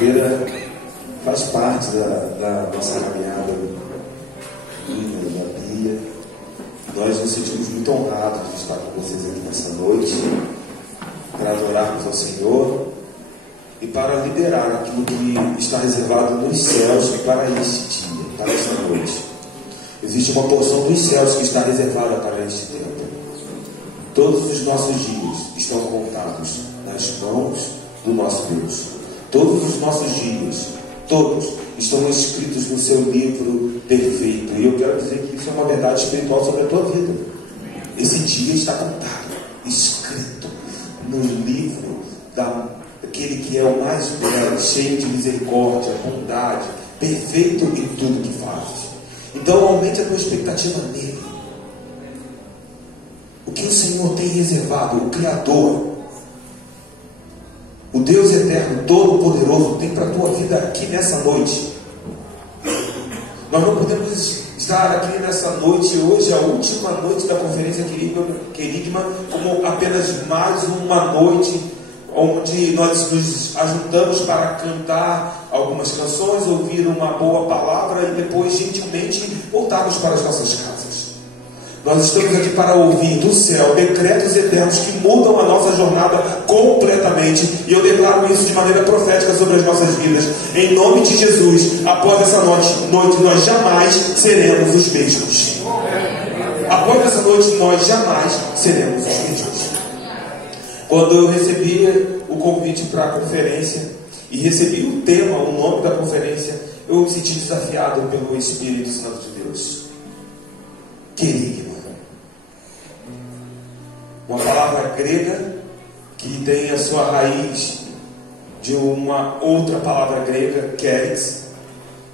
Oliveira faz parte da nossa caminhada, da Bia. Nós nos sentimos muito honrados de estar com vocês aqui nessa noite, para adorarmos ao Senhor e para liberar aquilo que está reservado nos céus para este dia, para esta noite. Existe uma porção dos céus que está reservada para este tempo. Todos os nossos dias estão contados nas mãos do nosso Deus. Todos os nossos dias, todos, estão escritos no seu livro perfeito. E eu quero dizer que isso é uma verdade espiritual sobre a tua vida. Esse dia está contado, escrito no livro daquele que é o mais belo, cheio de misericórdia, bondade, perfeito em tudo que fazes. Então aumente a tua expectativa nele. O que o Senhor tem reservado, o Criador, o Deus eterno, todo-poderoso, tem para a tua vida aqui nessa noite. Nós não podemos estar aqui nessa noite, hoje, a última noite da conferência Querigma, como apenas mais uma noite onde nós nos ajuntamos para cantar algumas canções, ouvir uma boa palavra e depois gentilmente voltarmos para as nossas casas. Nós estamos aqui para ouvir do céu decretos eternos que mudam a nossa jornada completamente. E eu declaro isso de maneira profética sobre as nossas vidas. Em nome de Jesus, após essa noite nós jamais seremos os mesmos. Após essa noite nós jamais seremos os mesmos. Quando eu recebi o convite para a conferência e recebi o tema, o nome da conferência, eu me senti desafiado pelo Espírito Santo de Deus. Querigma. Uma palavra grega que tem a sua raiz de uma outra palavra grega, keres,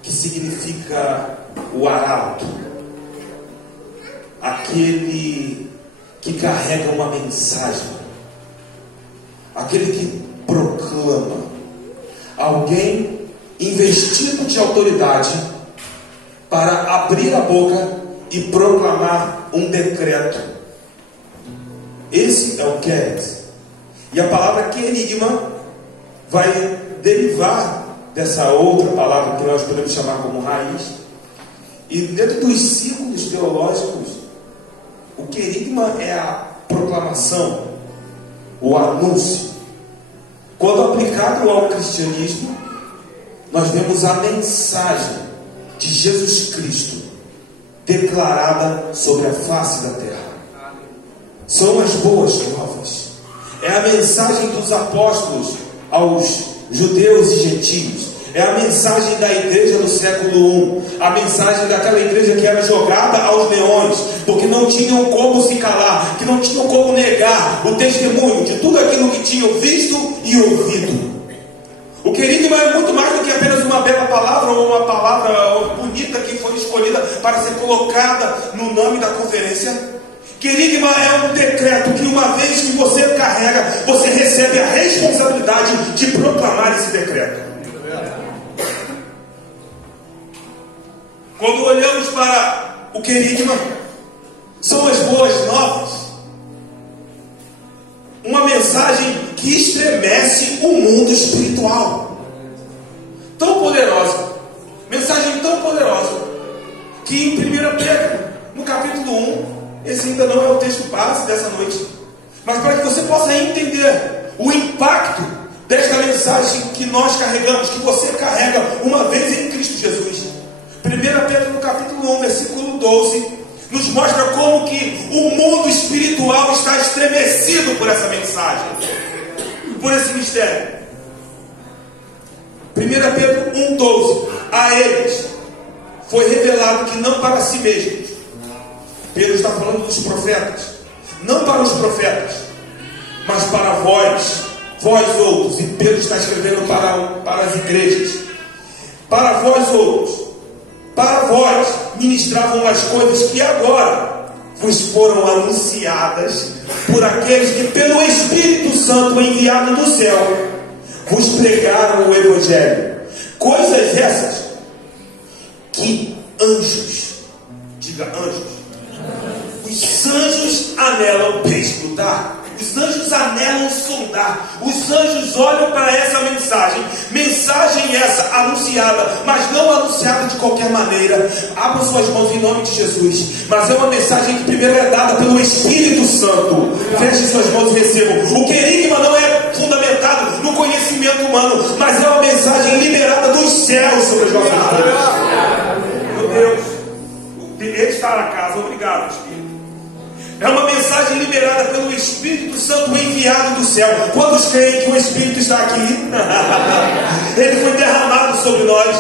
que significa o arauto, aquele que carrega uma mensagem, aquele que proclama, alguém investido de autoridade para abrir a boca e proclamar um decreto. Esse é o keres. E a palavra querigma vai derivar dessa outra palavra que nós podemos chamar como raiz. E dentro dos círculos teológicos, o querigma é a proclamação, o anúncio. Quando aplicado ao cristianismo, nós vemos a mensagem de Jesus Cristo declarada sobre a face da terra. São as boas novas. É a mensagem dos apóstolos aos judeus e gentios. É a mensagem da igreja do século I. A mensagem daquela igreja que era jogada aos leões, porque não tinham como se calar, que não tinham como negar o testemunho de tudo aquilo que tinham visto e ouvido. O querigma é muito mais do que apenas uma bela palavra ou uma palavra bonita que foi escolhida para ser colocada no nome da conferência. Querigma é um decreto que, uma vez que você carrega, você recebe a responsabilidade de proclamar esse decreto. Quando olhamos para o querigma, são as boas novas, uma mensagem que estremece o mundo espiritual, tão poderosa, mensagem tão poderosa, que em 1 Pedro, no capítulo 1, esse ainda não é o texto base dessa noite, mas para que você possa entender o impacto desta mensagem que nós carregamos, que você carrega uma vez em Cristo Jesus. 1 Pedro no capítulo 1, versículo 12, nos mostra como que o mundo espiritual está estremecido por essa mensagem, por esse mistério. 1 Pedro 1,12: a eles foi revelado que não para si mesmos. Pedro está falando dos profetas, não para os profetas, mas para vós outros. E Pedro está escrevendo para as igrejas. Para vós outros, para vós ministravam as coisas que agora vos foram anunciadas por aqueles que pelo Espírito Santo enviado do céu vos pregaram o Evangelho. Coisas essas que anjos, diga anjos, os anjos anelam perscrutar. Os anjos anelam sondar. Os anjos olham para essa mensagem. Mensagem essa anunciada, mas não anunciada de qualquer maneira. Abra suas mãos em nome de Jesus. Mas é uma mensagem que primeiro é dada pelo Espírito Santo. Feche suas mãos e recebam. O querigma não é fundamentado no conhecimento humano, mas é uma mensagem liberada dos céus sobre as nossas vidas. Meu Deus, o bilhete está na casa. Obrigado, Espírito. É uma mensagem liberada pelo Espírito Santo enviado do céu. Quantos creem que o Espírito está aqui? Ele foi derramado sobre nós.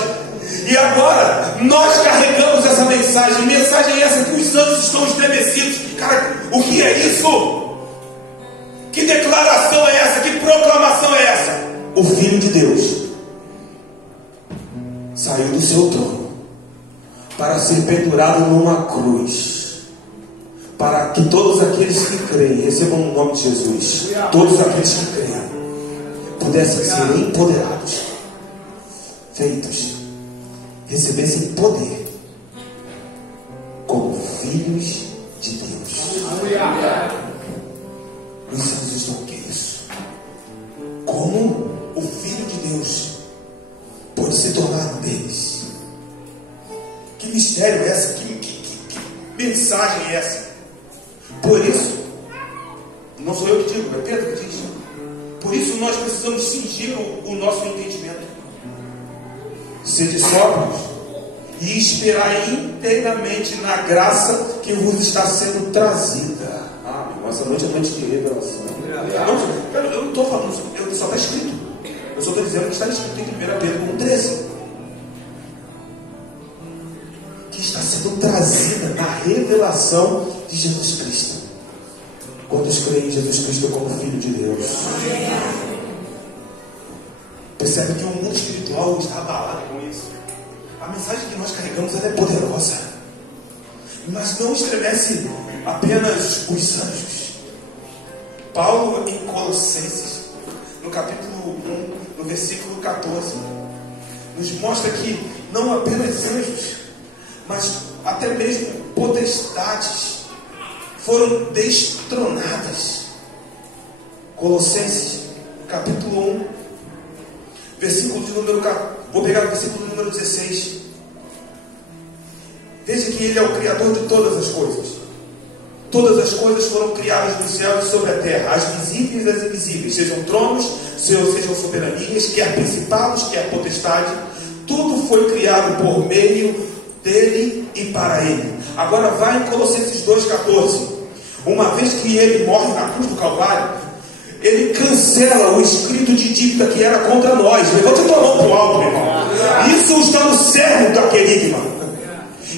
E agora, nós carregamos essa mensagem. Mensagem essa que os anjos estão estremecidos. Cara, o que é isso? Que declaração é essa? Que proclamação é essa? O Filho de Deus saiu do seu trono para ser pendurado numa cruz, para que todos aqueles que creem recebam o nome de Jesus. Todos aqueles que creem pudessem ser empoderados, feitos, recebessem poder como filhos de Deus. Os anjos estão o que é isso? Como o Filho de Deus pode se tornar um deles? Que mistério é esse? Que mensagem é essa? Por isso, não sou eu que digo, é Pedro que diz. Por isso nós precisamos cingir o nosso entendimento, ser de sóbrios e esperar inteiramente na graça que vos está sendo trazida. Essa noite é noite de revelação. Eu não estou falando, só está escrito. Eu só estou dizendo que está escrito em 1 Pedro 1,13. Que está sendo trazida na revelação de Jesus Cristo. Quantos creem em Jesus Cristo como Filho de Deus? Percebe que o mundo espiritual está abalado com isso. A mensagem que nós carregamos ela é poderosa, mas não estremece apenas os anjos. Paulo, em Colossenses, no capítulo 1, no versículo 14, nos mostra que não apenas anjos, mas até mesmo potestades foram destronadas. Colossenses, capítulo 1, versículo de número 4. Vou pegar o versículo número 16. Veja que Ele é o Criador de todas as coisas. Todas as coisas foram criadas no céu e sobre a terra, as visíveis e as invisíveis, sejam tronos, sejam soberanias, quer principados, quer potestade. Tudo foi criado por meio dele e para ele. Agora vai em Colossenses 2,14. Uma vez que ele morre na cruz do Calvário, ele cancela o escrito de dívida que era contra nós. Levante a tua mão para o alto, meu irmão. Isso está no cerne da querigma.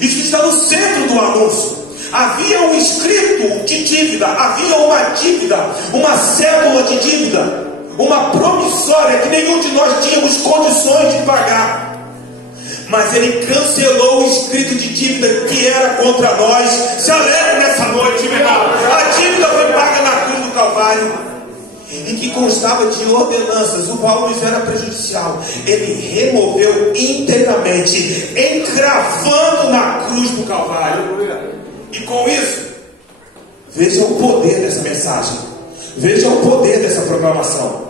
Isso está no centro do anúncio. Havia um escrito de dívida, havia uma dívida, uma cédula de dívida, uma promissória que nenhum de nós tínhamos condições de pagar. Mas ele cancelou o escrito de dívida que era contra nós. Se alegre nessa noite, meu irmão. A dívida foi paga na cruz do Calvário, em que constava de ordenanças, o qual nos era prejudicial. Ele removeu inteiramente, encravando na cruz do Calvário. E com isso, veja o poder dessa mensagem, veja o poder dessa proclamação.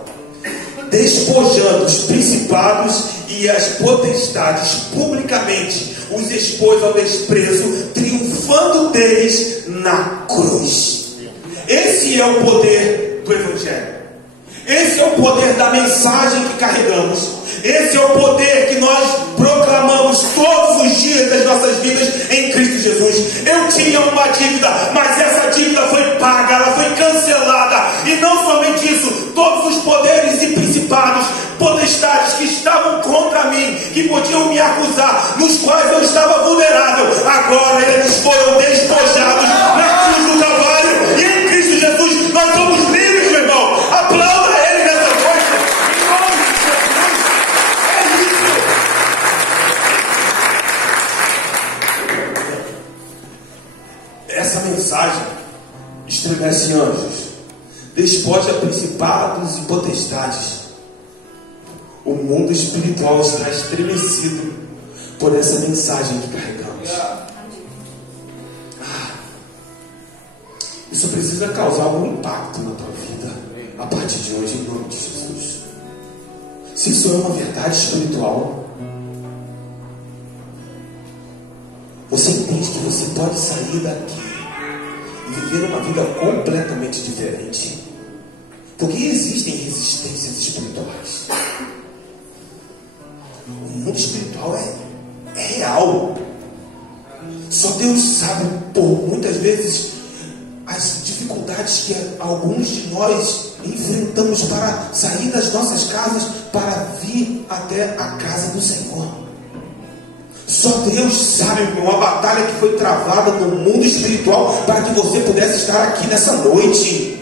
Despojando os principados e as potestades publicamente, os expôs ao desprezo, triunfando deles na cruz. Esse é o poder do Evangelho. Esse é o poder da mensagem que carregamos. Esse é o poder que nós proclamamos todos os dias das nossas vidas em Cristo Jesus. Eu tinha uma dívida, mas essa dívida foi paga, ela foi cancelada. E não somente isso, todos os poderes e principados, potestades que estavam contra mim, que podiam me acusar, nos quais eu estava vulnerável, agora eles foram despojados na cruz do Calvário. E em Cristo Jesus nós somos livres, meu irmão. Aplauda Ele nessa noite. É isso. Essa mensagem estremece anjos, despoja principados e potestades. O mundo espiritual está estremecido por essa mensagem que carregamos. O Isso precisa causar algum impacto na tua vida a partir de hoje, em nome de Jesus. Se isso é uma verdade espiritual, você entende que você pode sair daqui e viver uma vida completamente diferente. Porque existem resistências espirituais. O mundo espiritual é real. Só Deus sabe, por muitas vezes, as dificuldades que alguns de nós enfrentamos para sair das nossas casas para vir até a casa do Senhor. Só Deus sabe uma batalha que foi travada no mundo espiritual para que você pudesse estar aqui nessa noite.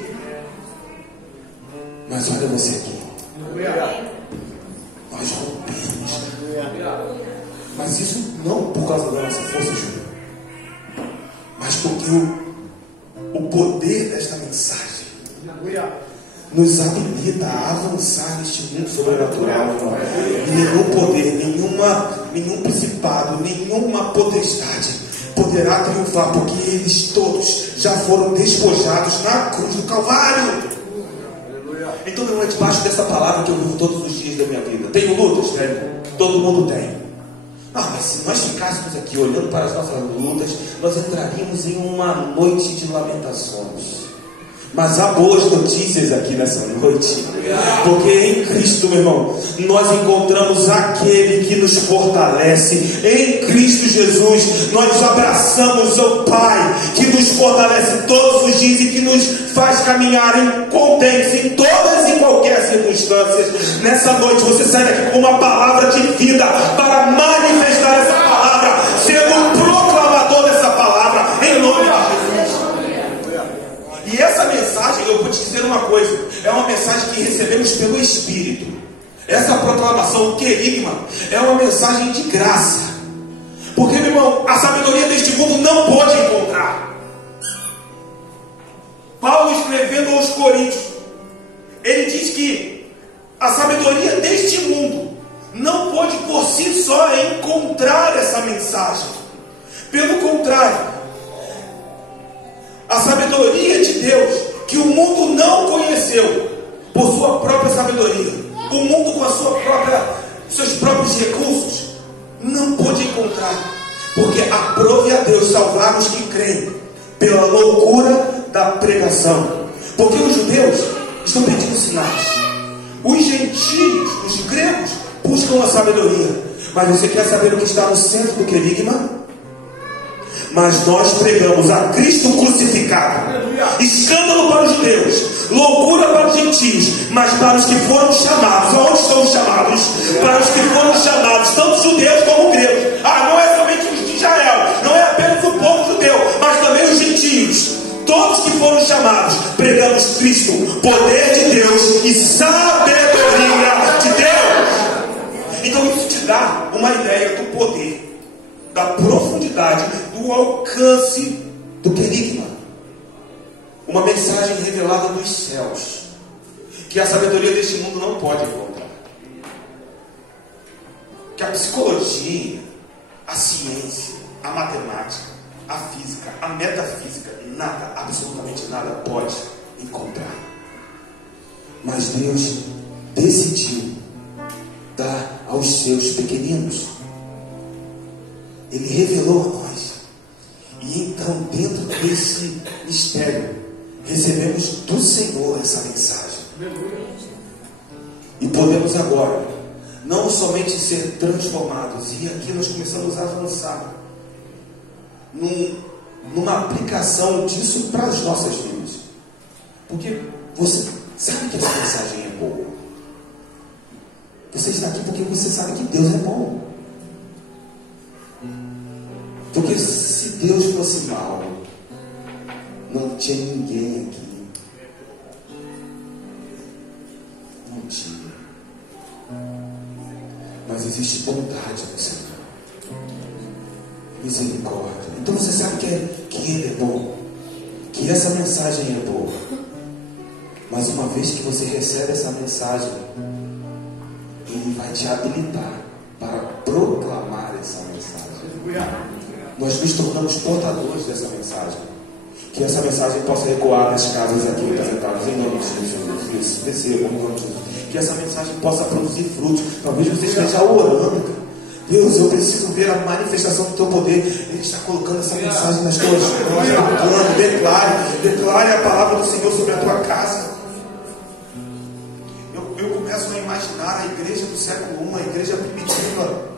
Mas olha você aqui. Nós rompemos. Mas isso não por causa da nossa força, Júlio, mas porque o poder desta mensagem nos habilita a avançar neste mundo sobrenatural, irmão. E nenhum poder, nenhum principado, nenhuma potestade poderá triunfar, porque eles todos já foram despojados na cruz do Calvário. Então não é debaixo dessa palavra que eu vivo todos os dias da minha vida. Tenho lutas, né? Todo mundo tem. Mas se nós ficássemos aqui olhando para as nossas lutas, nós entraríamos em uma noite de lamentações. Mas há boas notícias aqui nessa noite, porque em Cristo, meu irmão, nós encontramos aquele que nos fortalece. Em Cristo Jesus nós abraçamos o Pai, que nos fortalece todos os dias e que nos faz caminhar em contentes em todas e qualquer circunstâncias. Nessa noite você sai daqui com uma palavra de vida para manifestar essa palavra, sendo um proclamador dessa palavra em nome de Jesus. E essa mensagem, eu vou te dizer uma coisa, é uma mensagem que recebemos pelo Espírito. Essa proclamação, o querigma, é uma mensagem de graça. Porque, meu irmão, a sabedoria deste mundo não pode encontrar. Paulo, escrevendo aos Coríntios, ele diz que a sabedoria deste mundo não pode por si só encontrar essa mensagem. Pelo contrário, a sabedoria de Deus, que o mundo não conheceu, por sua própria sabedoria, o mundo com seus próprios recursos, não pôde encontrar, porque aprove a Deus salvar os que creem, pela loucura da pregação. Porque os judeus estão pedindo sinais, os gentios, os gregos, buscam a sabedoria. Mas você quer saber o que está no centro do querigma? Mas nós pregamos a Cristo crucificado, escândalo para os judeus, loucura para os gentios, mas para os que foram chamados. Aonde estão os chamados? Para os que foram chamados, tanto judeus como gregos. Não é somente os de Israel, não é apenas o povo judeu, mas também os gentios. Todos que foram chamados, pregamos Cristo, poder de Deus e sabedoria de Deus. Então isso te dá uma ideia do poder, da profundidade, do alcance do querigma. Uma mensagem revelada dos céus, que a sabedoria deste mundo não pode encontrar. Que a psicologia, a ciência, a matemática, a física, a metafísica, nada, absolutamente nada pode encontrar. Mas Deus decidiu dar aos seus pequeninos. Ele revelou a nós. E então, dentro desse mistério, recebemos do Senhor essa mensagem. E podemos agora não somente ser transformados, e aqui nós começamos a avançar numa aplicação disso para as nossas vidas. Porque você sabe que essa mensagem é boa. Você está aqui porque você sabe que Deus é bom. Porque se Deus fosse mau, não tinha ninguém aqui. Não tinha. Mas existe bondade no Senhor, misericórdia. Então você sabe que Ele é bom, que essa mensagem é boa. Mas uma vez que você recebe essa mensagem, Ele vai te habilitar para proclamar essa mensagem. Nós nos tornamos portadores dessa mensagem, Que essa mensagem possa ecoar nas casas aqui representadas, em nome de Jesus. Isso, recebam, em nome de Jesus. Que essa mensagem possa produzir frutos. Talvez você esteja orando, cara. Deus, eu preciso ver a manifestação do teu poder. Ele está colocando essa mensagem nas tuas mãos. Declare a palavra do Senhor sobre a tua casa. Eu começo a imaginar a igreja do século I, a igreja primitiva.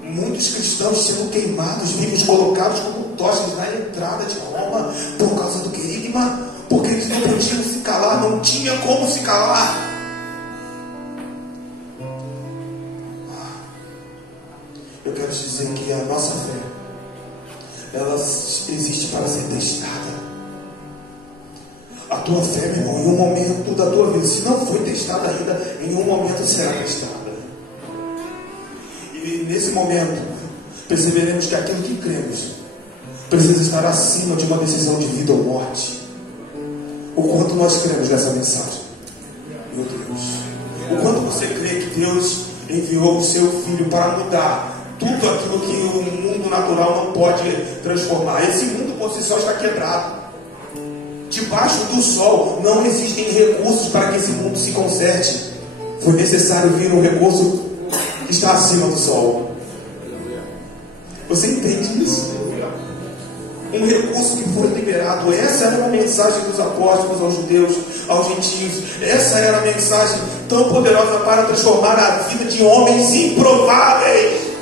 Muitos cristãos sendo queimados, vivos, colocados como tochas na entrada de Roma por causa do querigma, porque eles não podiam se calar, não tinha como se calar. Eu quero te dizer que a nossa fé, ela existe para ser testada. A tua fé, meu irmão, em um momento da tua vida, se não foi testada ainda, em um momento será testada. E nesse momento, perceberemos que aquilo que cremos precisa estar acima de uma decisão de vida ou morte. O quanto nós cremos nessa mensagem, meu Deus, o quanto você crê que Deus enviou o seu Filho para mudar tudo aquilo que o mundo natural não pode transformar. Esse mundo por si só está quebrado. Debaixo do sol não existem recursos para que esse mundo se conserte. Foi necessário vir um recurso que está acima do sol. Você entende isso? Um recurso que foi liberado. Essa era a mensagem dos apóstolos aos judeus, aos gentios. Essa era a mensagem tão poderosa para transformar a vida de homens improváveis.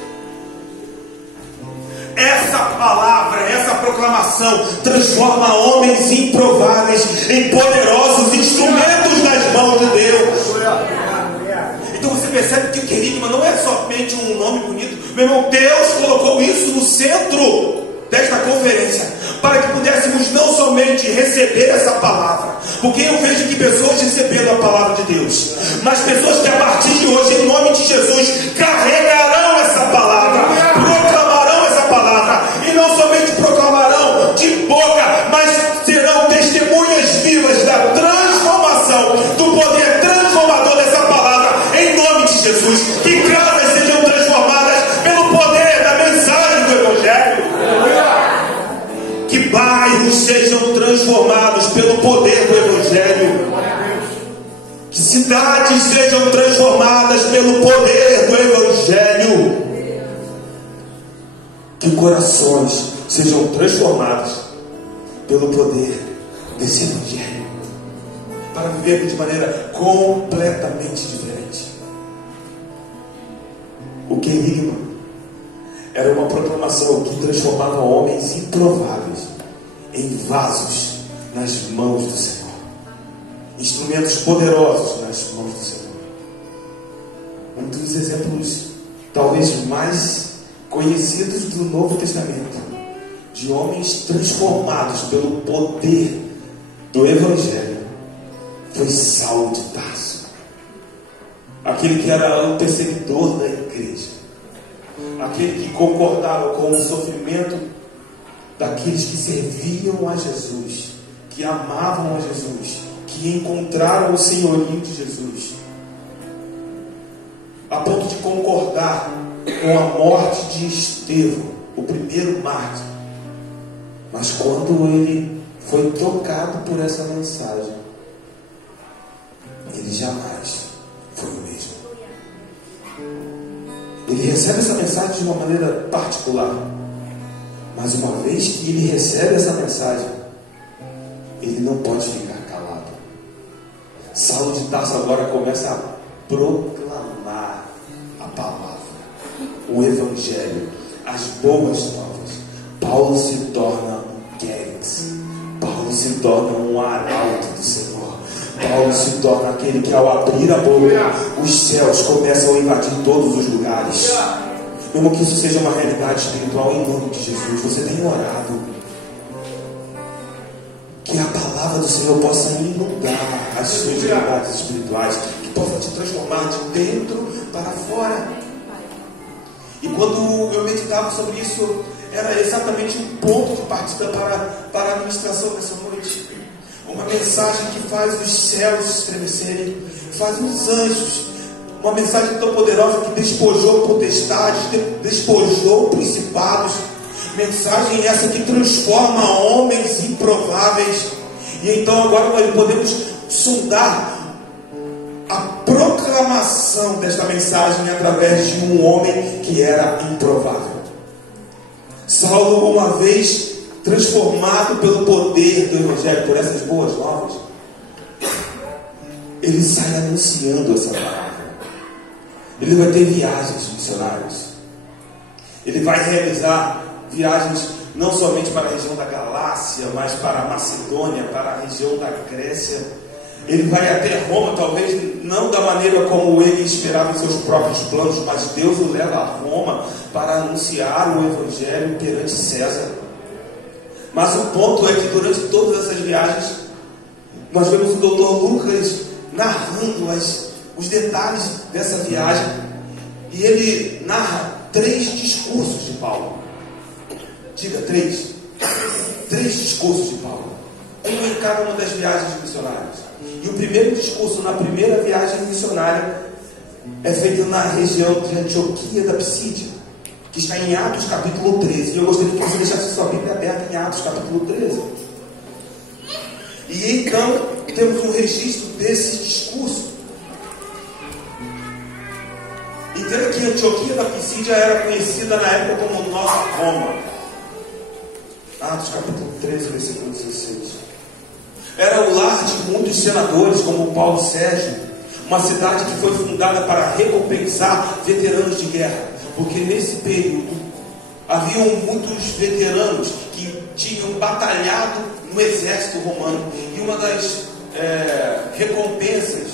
Essa palavra, essa proclamação transforma homens improváveis em poderosos instrumentos nas mãos de Deus. Então você percebe que o querigma não é somente um nome bonito. Meu irmão, Deus colocou isso no centro desta conferência, para que pudéssemos não somente receber essa palavra, porque eu vejo que pessoas recebendo a palavra de Deus, mas pessoas que a partir de hoje, em nome de Jesus, carregarão essa palavra, proclamarão essa palavra, e não somente proclamarão de boca, mas serão testemunhas vivas da transformação, do poder transformador dessa palavra, em nome de Jesus. Que casas sejam transformadas pelo poder da mensagem do Evangelho. Que bairros sejam transformados pelo poder do Evangelho. Que cidades sejam transformadas pelo poder do Evangelho. Que corações sejam transformados pelo poder desse Evangelho, para viver de maneira completamente diferente. O querigma era uma proclamação que transformava homens improváveis em vasos nas mãos do Senhor, instrumentos poderosos nas mãos do Senhor. Um dos exemplos talvez mais conhecidos do Novo Testamento, de homens transformados pelo poder do Evangelho, foi Saulo de Tarso, aquele que era um perseguidor da igreja, aquele que concordava com o sofrimento daqueles que serviam a Jesus, que amavam a Jesus, que encontraram o senhorio de Jesus, a ponto de concordar com a morte de Estevão, o primeiro mártir. Mas quando ele foi tocado por essa mensagem, ele jamais foi o mesmo. Ele recebe essa mensagem de uma maneira particular, mas uma vez que ele recebe essa mensagem, ele não pode ficar calado. Saulo de Tarso agora começa a proclamar a palavra, o Evangelho, as boas novas. Paulo se torna um querix, Paulo se torna um arauto do Senhor. Paulo se torna aquele que, ao abrir a boca, os céus começam a invadir todos os lugares. Mesmo que isso seja uma realidade espiritual, em nome de Jesus, você tem orado que a palavra do Senhor possa inundar as suas realidades espirituais, que possa te transformar de dentro para fora. E quando eu meditava sobre isso, era exatamente um ponto de partida para a administração dessa noite. Uma mensagem que faz os céus estremecerem, faz os anjos. Uma mensagem tão poderosa que despojou potestades, despojou principados, Mensagem essa que transforma homens improváveis. E então agora nós podemos sondar a proclamação desta mensagem através de um homem que era improvável. Saulo, uma vez transformado pelo poder do Evangelho, por essas boas novas, ele sai anunciando essa palavra. Ele vai ter viagens missionárias. Ele vai realizar viagens não somente para a região da Galácia, mas para a Macedônia, para a região da Grécia. Ele vai até Roma, talvez não da maneira como ele esperava em seus próprios planos, mas Deus o leva a Roma para anunciar o Evangelho perante César. Mas o ponto é que durante todas essas viagens, nós vemos o Dr. Lucas narrando os detalhes dessa viagem, e ele narra 3 discursos de Paulo. Diga 3. 3 discursos de Paulo, um em cada uma das viagens missionárias. E o primeiro discurso na primeira viagem missionária é feito na região de Antioquia da Psídia, que está em Atos capítulo 13. E eu gostaria que você deixasse sua Bíblia aberta em Atos capítulo 13. E então temos um registro desse discurso. Entenda que Antioquia da Psídia era conhecida na época como Nova Roma. Atos capítulo 13, versículo 16. Era o lar de muitos senadores, como Paulo Sérgio, uma cidade que foi fundada para recompensar veteranos de guerra, porque nesse período haviam muitos veteranos que tinham batalhado no exército romano, e uma das recompensas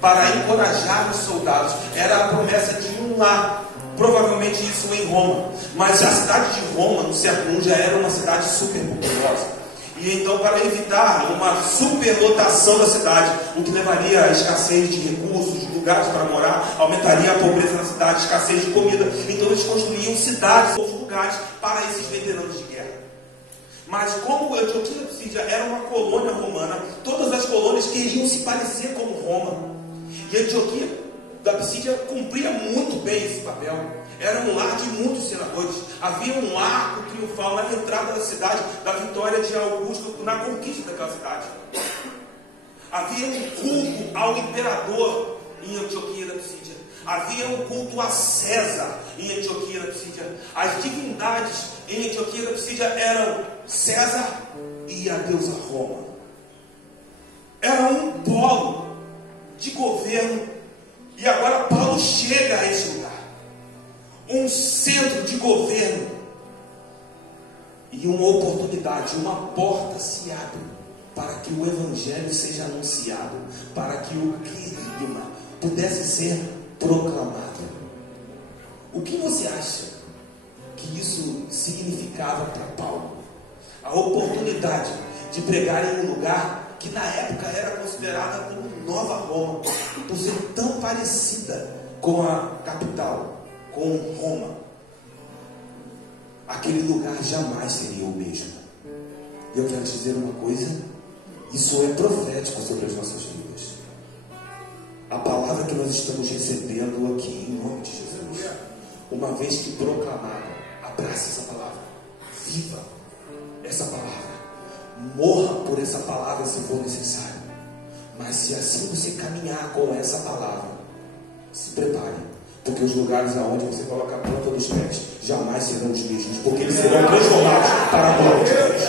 para encorajar os soldados era a promessa de um lar, provavelmente isso em Roma. Mas a cidade de Roma, no século I, já era uma cidade super populosa. E então, para evitar uma superlotação da cidade, o que levaria à escassez de recursos, de lugares para morar, aumentaria a pobreza na cidade, escassez de comida, então eles construíam cidades ou lugares para esses veteranos de guerra. Mas como Antioquia da Psídia era uma colônia romana, todas as colônias queriam se parecer como Roma. E Antioquia da Psídia cumpria muito bem esse papel. Era um lar de muitos senadores. Havia um arco triunfal na entrada da cidade, da vitória de Augusto na conquista daquela cidade. Havia um culto ao imperador em Antioquia da Psídia. Havia um culto a César em Antioquia da Psídia. As divindades em Antioquia da Psídia eram César e a deusa Roma. Era um polo de governo. E agora Paulo chega a esse lugar, um centro de governo, e uma oportunidade, uma porta se abre para que o Evangelho seja anunciado, para que o querigma pudesse ser proclamado. O que você acha que isso significava para Paulo? A oportunidade de pregar em um lugar que na época era considerada como Nova Roma, por ser tão parecida com a capital, com Roma. Aquele lugar jamais seria o mesmo. E eu quero te dizer uma coisa, isso é profético sobre as nossas vidas. A palavra que nós estamos recebendo aqui, em nome de Jesus, uma vez que proclamada, abrace essa palavra, viva essa palavra, morra por essa palavra se for necessário. Mas se assim você caminhar com essa palavra, se prepare, porque os lugares aonde você coloca a planta dos pés jamais serão os mesmos, porque eles serão transformados para a glória de Deus.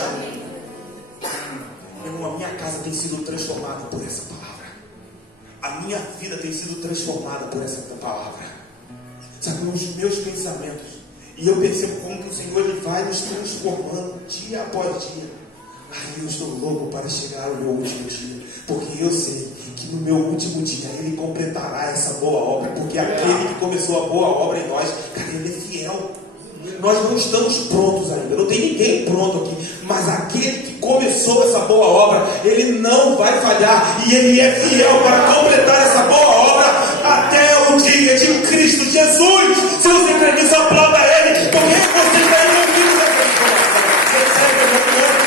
Meu irmão, a minha casa tem sido transformada por essa palavra. A minha vida tem sido transformada por essa palavra. Sabe, os meus pensamentos, e eu percebo como que o Senhor ele vai nos transformando dia após dia. Ai, eu estou louco para chegar ao meu último dia, porque eu sei que no meu último dia Ele completará essa boa obra, porque aquele que começou a boa obra em nós, cara, Ele é fiel. Nós não estamos prontos ainda, não tem ninguém pronto aqui, mas aquele que começou essa boa obra, Ele não vai falhar, e Ele é fiel para completar essa boa obra até o dia de Cristo Jesus. Se você crê nisso, aplauda Ele, porque você está envolvido nessa informação. Recebe a glória.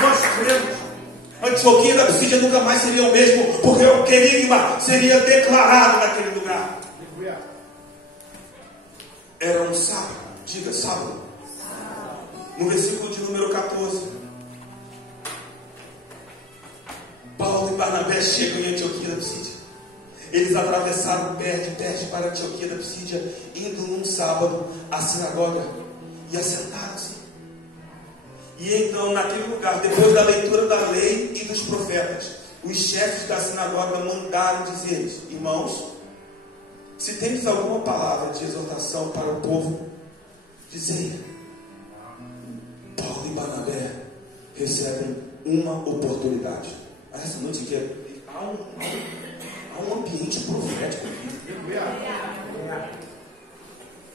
Nós cremos. Antioquia da Psídia nunca mais seria o mesmo, porque o querigma seria declarado naquele lugar. Era um sábado. Diga, sábado. No versículo de número 14, Paulo e Barnabé chegam em Antioquia da Psídia. Eles atravessaram Perge para Antioquia da Psídia, indo num sábado à sinagoga, e assentaram-se. E então, naquele lugar, depois da leitura da lei e dos profetas, os chefes da sinagoga mandaram dizer-lhes: irmãos, se tendes alguma palavra de exortação para o povo, dizei. Paulo e Barnabé recebem uma oportunidade. Essa noite aqui há um ambiente profético aqui.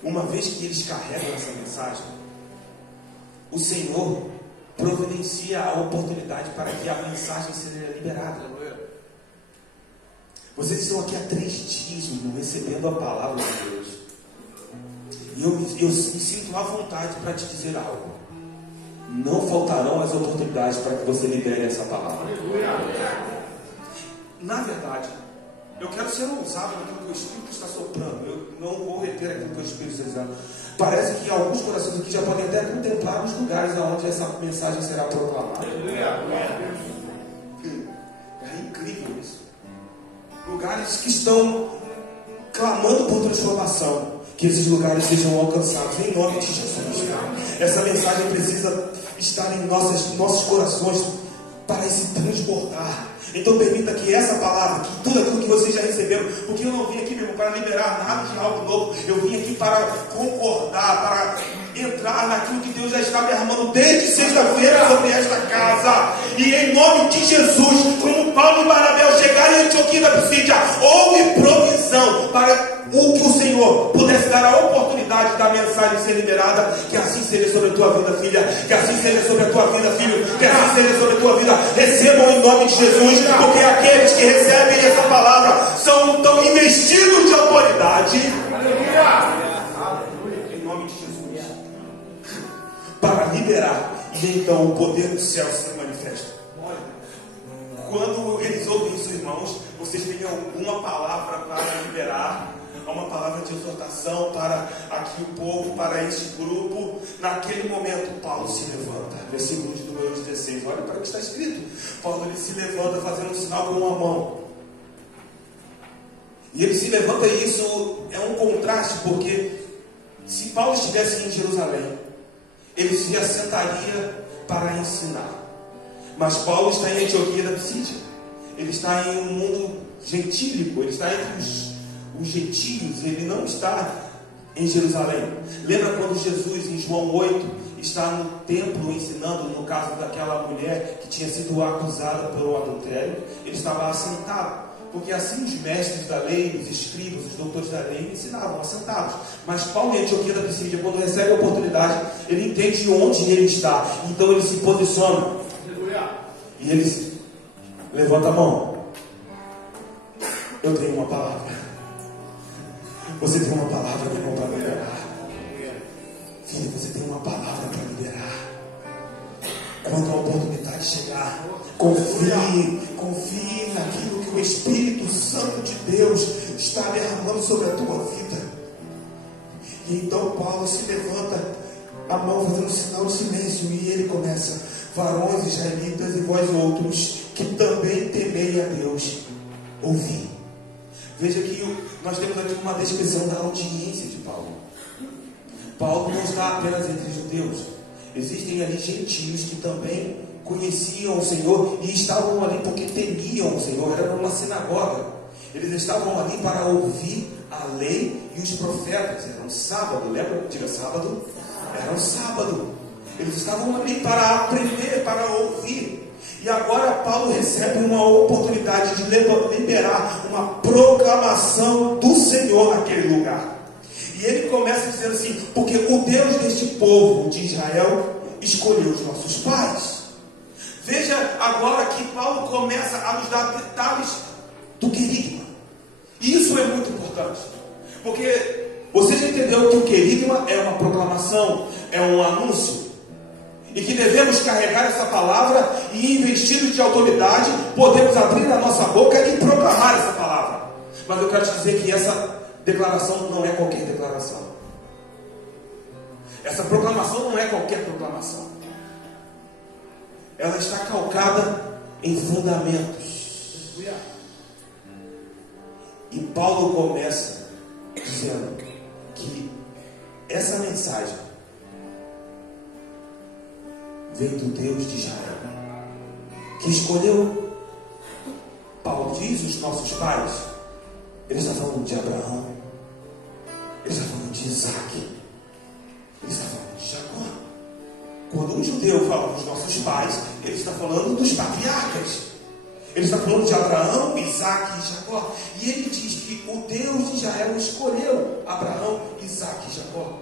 Uma vez que eles carregam essa mensagem, o Senhor providencia a oportunidade para que a mensagem seja liberada. Vocês estão aqui há 3 dias, irmão, recebendo a palavra de Deus. E eu me sinto à vontade para te dizer algo. Não faltarão as oportunidades para que você libere essa palavra. Na verdade, eu quero ser ousado naquilo que o Espírito está soprando. Eu não vou reter aquilo que o Espírito está dizendo. Parece que alguns corações aqui já podem até contemplar os lugares onde essa mensagem será proclamada. É incrível isso. Lugares que estão clamando por transformação. Que esses lugares sejam alcançados em nome de Jesus. Essa mensagem precisa estar em nossos corações para se transbordar. Então permita que essa palavra, que tudo aquilo que vocês já receberam, porque eu não vim aqui, meu irmão, para liberar nada de algo novo. Eu vim aqui para concordar, para entrar naquilo que Deus já está derramando desde sexta-feira sobre esta casa. E em nome de Jesus, como Paulo e Barnabé chegarem em Antioquia da Psídia, houve provisão para o que o Senhor pudesse dar a oportunidade da mensagem ser liberada. Que assim seja sobre a tua vida, filha. Que assim seja sobre a tua vida, filho. Que assim seja sobre a tua vida. Recebam em nome de Jesus, porque aqueles que recebem essa palavra são tão investidos de autoridade. Em nome de Jesus, para liberar, e então o poder do céu se manifesta. Quando eles ouvem isso, irmãos, vocês têm alguma palavra para liberar, uma palavra de exortação para aqui o povo, para este grupo. Naquele momento, Paulo se levanta. Versículo de número 16. Olha para o que está escrito. Paulo ele se levanta fazendo um sinal com uma mão. E ele se levanta, e isso é um contraste, porque se Paulo estivesse em Jerusalém, ele se assentaria para ensinar. Mas Paulo está em Antioquia da Psídia. Ele está em um mundo gentílico, ele está entre os gentios, ele não está em Jerusalém. Lembra quando Jesus, em João 8, está no templo ensinando, no caso daquela mulher que tinha sido acusada pelo adultério? Ele estava assentado, porque assim os mestres da lei, os escribas, os doutores da lei ensinavam assentados. Mas Paulo em Antioquia da Psídia, quando recebe a oportunidade, ele entende onde ele está, então ele se posiciona. E ele levanta a mão. Eu tenho uma palavra. Você tem uma palavra, meu irmão, para liberar. Filho, você tem uma palavra para liberar. Quando a oportunidade chegar, confie naquilo que o Espírito Santo de Deus está derramando sobre a tua vida. E então Paulo se levanta, a mão fazendo sinal de silêncio, e ele começa: varões israelitas e vós outros que também temei a Deus, ouvi. Veja que nós temos aqui uma descrição da audiência de Paulo. Paulo não está apenas entre judeus. Existem ali gentios que também conheciam o Senhor e estavam ali porque temiam o Senhor. Era uma sinagoga. Eles estavam ali para ouvir a lei e os profetas. Era um sábado, lembra? Diga sábado. Era um sábado. Eles estavam ali para aprender, para ouvir. E agora Paulo recebe uma oportunidade de liberar uma proclamação do Senhor naquele lugar. E ele começa dizendo assim: porque o Deus deste povo de Israel escolheu os nossos pais. Veja agora que Paulo começa a nos dar detalhes do querigma. E isso é muito importante, porque você já entendeu que o querigma é uma proclamação, é um anúncio, e que devemos carregar essa palavra, e investidos de autoridade podemos abrir a nossa boca e proclamar essa palavra. Mas eu quero te dizer que essa declaração não é qualquer declaração. Essa proclamação não é qualquer proclamação. Ela está calcada em fundamentos. E Paulo começa dizendo que essa mensagem veio do Deus de Israel, que escolheu, Paulo diz, os nossos pais. Ele está falando de Abraão, ele está falando de Isaac, ele está falando de Jacó. Quando um judeu fala dos nossos pais, ele está falando dos patriarcas. Ele está falando de Abraão, Isaac e Jacó. E ele diz que o Deus de Israel escolheu Abraão, Isaac e Jacó.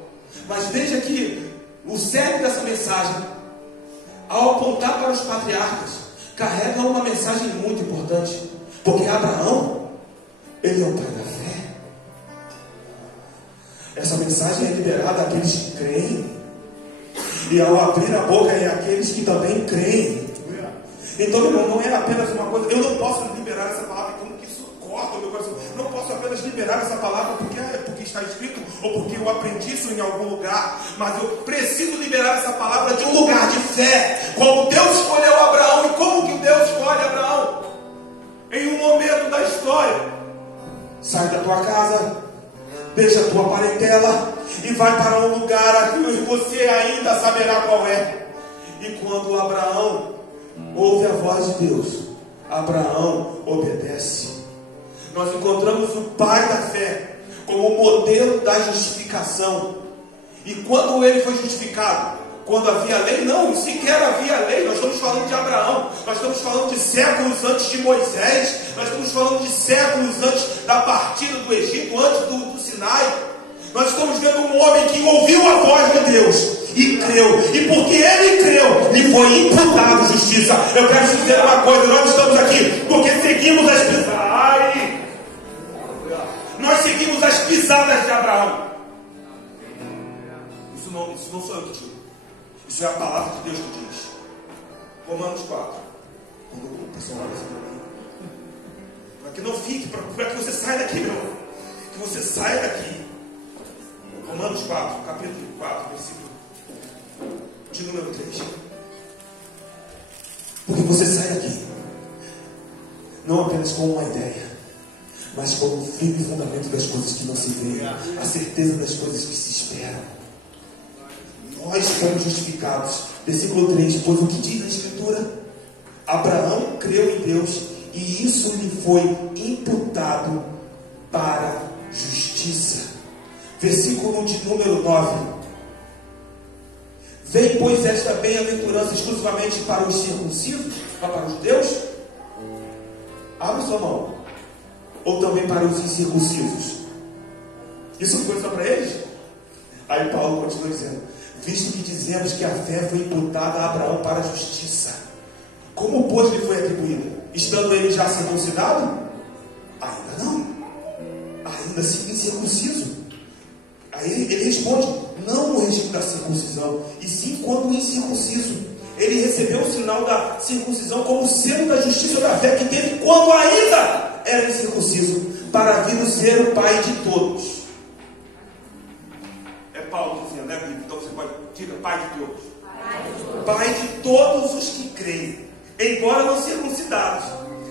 Mas veja que o cerne dessa mensagem, ao apontar para os patriarcas, carrega uma mensagem muito importante. Porque Abraão, ele é o pai da fé. Essa mensagem é liberada àqueles que creem. E ao abrir a boca é aqueles que também creem. Então, meu irmão, não é apenas uma coisa. Eu não posso liberar essa palavra, como que isso corta o meu coração. Não posso apenas liberar essa palavra porque está escrito, ou porque eu aprendi isso em algum lugar. Mas eu preciso liberar essa palavra de um lugar de fé. Como Deus escolheu Abraão. E como que Deus escolhe Abraão? Em um momento da história. Sai da tua casa, deixa a tua parentela e vai para um lugar que você ainda saberá qual é. E quando Abraão ouve a voz de Deus, Abraão obedece. Nós encontramos o pai da fé como modelo da justificação. E quando ele foi justificado, quando havia lei, não, sequer havia lei. Nós estamos falando de Abraão, nós estamos falando de séculos antes de Moisés, nós estamos falando de séculos antes da partida do Egito, antes do Sinai. Nós estamos vendo um homem que ouviu a voz de Deus e creu, e porque ele creu, lhe foi imputado justiça. Eu quero te dizer uma coisa: nós estamos aqui porque seguimos as pisadas. Nós seguimos as pisadas de Abraão. Isso não sou eu que digo. Isso é a palavra de Deus que diz. Romanos 4. Quando o pessoal olha assim para mim, para que não fique, para que você saia daqui, meu irmão. Que você saia daqui. Romanos 4, capítulo 4, versículo de número 3. Porque você sai daqui não apenas com uma ideia, mas com o firme fundamento das coisas que não se vê, a certeza das coisas que se esperam. Nós fomos justificados. Versículo 3. Pois o que diz a Escritura? Abraão creu em Deus e isso lhe foi imputado para justiça. Versículo de número 9. Vem, pois, esta bem-aventurança exclusivamente para os circuncisos, para os judeus? Abre sua mão. Ou também para os incircuncisos? Isso foi só para eles? Aí Paulo continua dizendo: visto que dizemos que a fé foi imputada a Abraão para a justiça, como, pois, lhe foi atribuída? Estando ele já circuncidado? Ainda não. Ainda assim incircunciso. Aí ele responde: não no regime da circuncisão, e sim quando incircunciso. Ele recebeu o sinal da circuncisão como selo da justiça da fé que teve quando ainda era incircunciso, para vir a ser o pai de todos. É Paulo dizendo, né, Bíblia? Então você pode dizer pai de todos. Pai de todos os que creem, embora não circuncidados,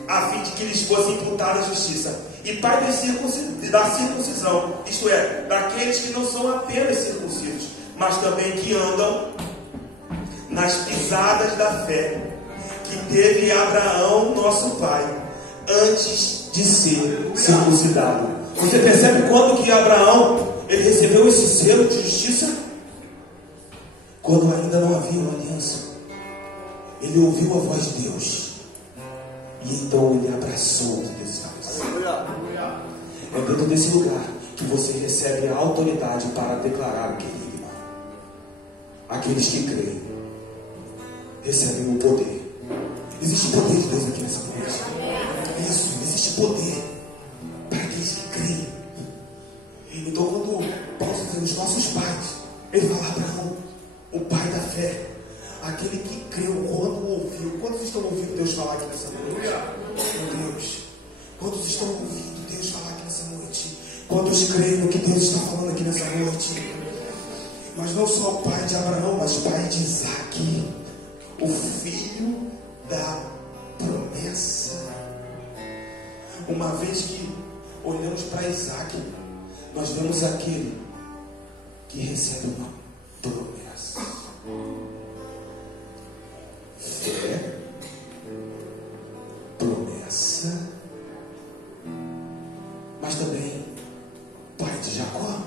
a fim de que lhes fosse imputada a justiça. E pai da circuncisão, isto é, daqueles que não são apenas circuncisos, mas também que andam nas pisadas da fé que teve Abraão, nosso pai, antes de ser circuncidado. Você percebe quando que Abraão ele recebeu esse selo de justiça? Quando ainda não havia uma aliança. Ele ouviu a voz de Deus e então ele abraçou o que Deus estava dizendo. É dentro desse lugar que você recebe a autoridade para declarar o querigma. Aqueles que creem recebem o poder. Existe poder de Deus aqui nessa noite. Isso, existe poder para aqueles que creem. Então, quando Paulo diz os nossos pais, ele fala Abraão, o pai da fé, aquele que creu quando ouviu. Quantos estão ouvindo Deus falar aqui nessa noite? Meu Deus, quantos estão ouvindo Deus falar aqui nessa noite? Quantos creem no que Deus está falando aqui nessa noite? Mas não só o pai de Abraão, mas pai de Isaac, o filho da promessa. Uma vez que olhamos para Isaac, nós vemos aquele que recebe uma promessa. Fé, promessa, mas também pai de Jacó.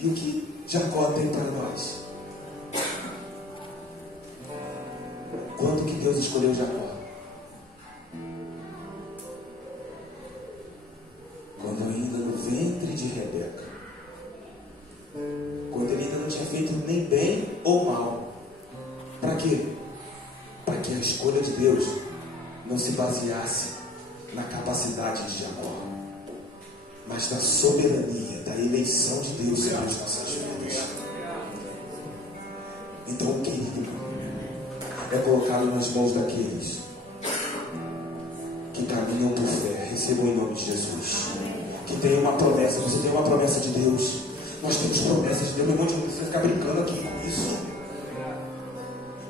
E o que Jacó tem para nós? Quando que Deus escolheu Jacó? Quando ainda no ventre de Rebeca. Quando ele ainda não tinha feito nem bem ou mal. Para quê? Para que a escolha de Deus não se baseasse na capacidade de Jacó, mas na soberania, da eleição de Deus sobre as nossas vidas. Então o querido é colocado nas mãos daqueles que caminham por fé. Recebam em nome de Jesus. Que tem uma promessa. Você tem uma promessa de Deus. Nós temos promessas de Deus. Meu irmão, a gente não precisa ficar brincando aqui com isso.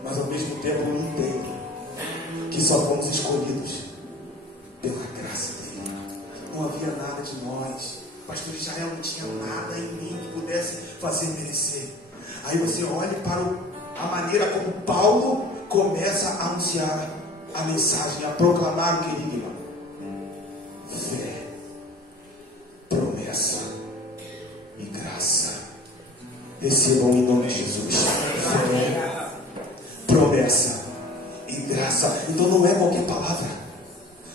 Mas ao mesmo tempo eu entendo que só fomos escolhidos pela graça dele. Não havia nada de nós. Pastor Israel não tinha nada em mim que pudesse fazer merecer. Aí você olha para a maneira como Paulo começa a anunciar a mensagem, a proclamar o querigma. Fé, promessa e graça. Recebam em nome de Jesus. Fé, promessa e graça. Então não é qualquer palavra,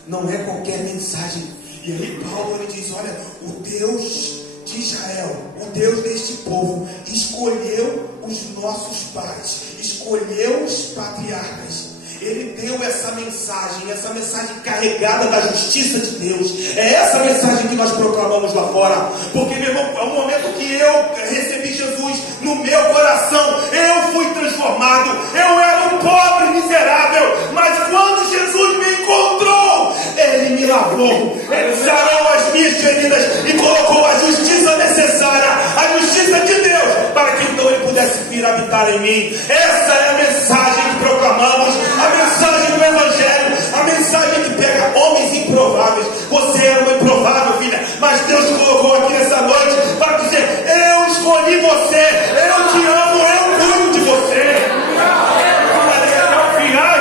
não é qualquer mensagem. E aí Paulo ele diz: olha, o Deus de Israel, o Deus deste povo, escolheu os nossos pais, escolheu os patriarcas. Ele deu essa mensagem carregada da justiça de Deus. É essa mensagem que nós proclamamos lá fora. Porque, meu irmão, é o momento que eu recebi Jesus no meu coração, eu fui transformado. Eu era um pobre miserável, mas quando Jesus me encontrou, Ele me lavou, Ele sarou as minhas feridas e colocou a justiça necessária, a justiça de Deus, para que então Ele pudesse vir habitar em mim. Essa é a mensagem que proclamamos, a mensagem do Evangelho, a mensagem que pega homens improváveis. Você é uma improvável, filha, mas Deus te colocou aqui nessa noite para dizer: eu escolhi você, eu te amo, eu cuido de você.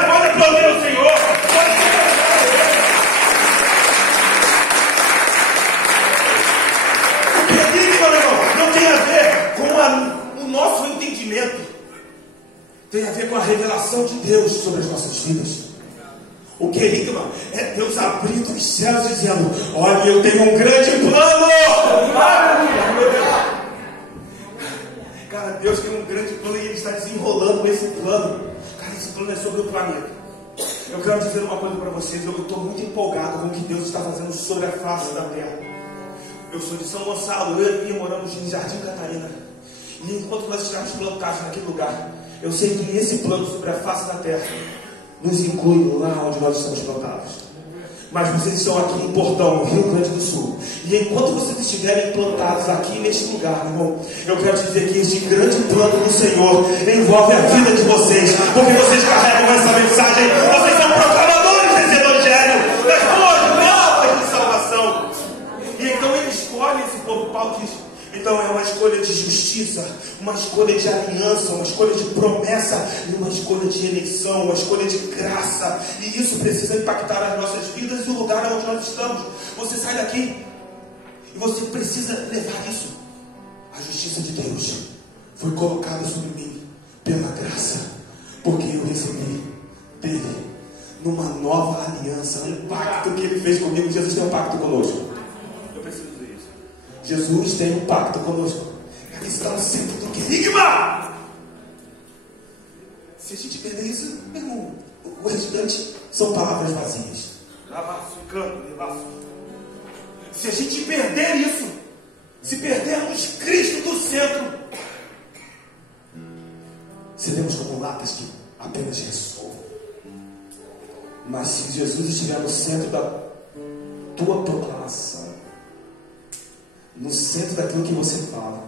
Pode aplaudir o Senhor. O querigma, meu irmão, não tem a ver com o nosso entendimento. Tem a ver com a revelação de Deus sobre as nossas vidas. O querigma é Deus abrindo os céus dizendo: olha, eu tenho um grande plano. Cara, Deus tem um grande plano e Ele está desenrolando esse plano. Cara, esse plano é sobre o planeta. Eu quero dizer uma coisa para vocês. Eu estou muito empolgado com o que Deus está fazendo sobre a face da terra. Eu sou de São Gonçalo, eu e a Bia moramos em Jardim Catarina. E enquanto nós estivemos plantados naquele lugar, eu sei que esse plano sobre a face da terra nos inclui lá onde nós estamos plantados. Mas vocês estão aqui em Portão, no Rio Grande do Sul. E enquanto vocês estiverem plantados aqui neste lugar, meu irmão, eu quero dizer que este grande plano do Senhor envolve a vida de vocês. Porque vocês carregam essa mensagem. Vocês são proclamadores desse Evangelho, das boas novas de salvação. E então Ele escolhe esse povo. Paulo diz: então é uma escolha de justiça, uma escolha de aliança, uma escolha de promessa e uma escolha de eleição, uma escolha de graça. E isso precisa impactar as nossas vidas e o lugar onde nós estamos. Você sai daqui e você precisa levar isso. A justiça de Deus foi colocada sobre mim pela graça, porque eu recebi dele numa nova aliança, um pacto que Ele fez comigo. Jesus tem um pacto conosco. Jesus tem um pacto conosco. Ele está no centro do querigma. Se a gente perder isso, meu irmão, o restante são palavras vazias. Se a gente perder isso, se perdermos Cristo do centro, seremos como latas que apenas ressoam. Mas se Jesus estiver no centro da tua proclamação, no centro daquilo que você fala.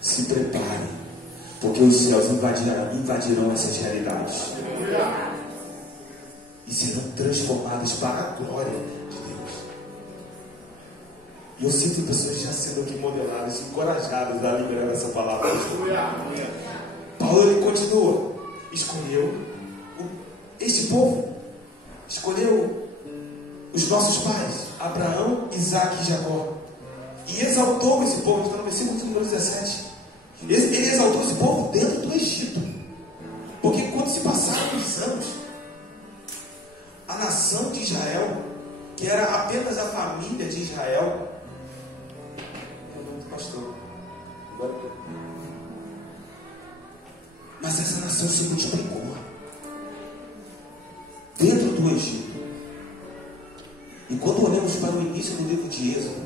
Se prepare, porque os céus invadirão essas realidades e serão transformadas para a glória de Deus. E eu sinto pessoas já sendo aqui modeladas, encorajadas a liberar essa palavra. Paulo, ele continua, escolheu este povo, escolheu os nossos pais, Abraão, Isaque e Jacó, e exaltou esse povo. Está no versículo número 17. Ele exaltou esse povo dentro do Egito, porque quando se passaram os anos, a nação de Israel, que era apenas a família de Israel, pastor, mas essa nação se multiplicou dentro do Egito. E quando olhamos para o início do livro de Êxodo,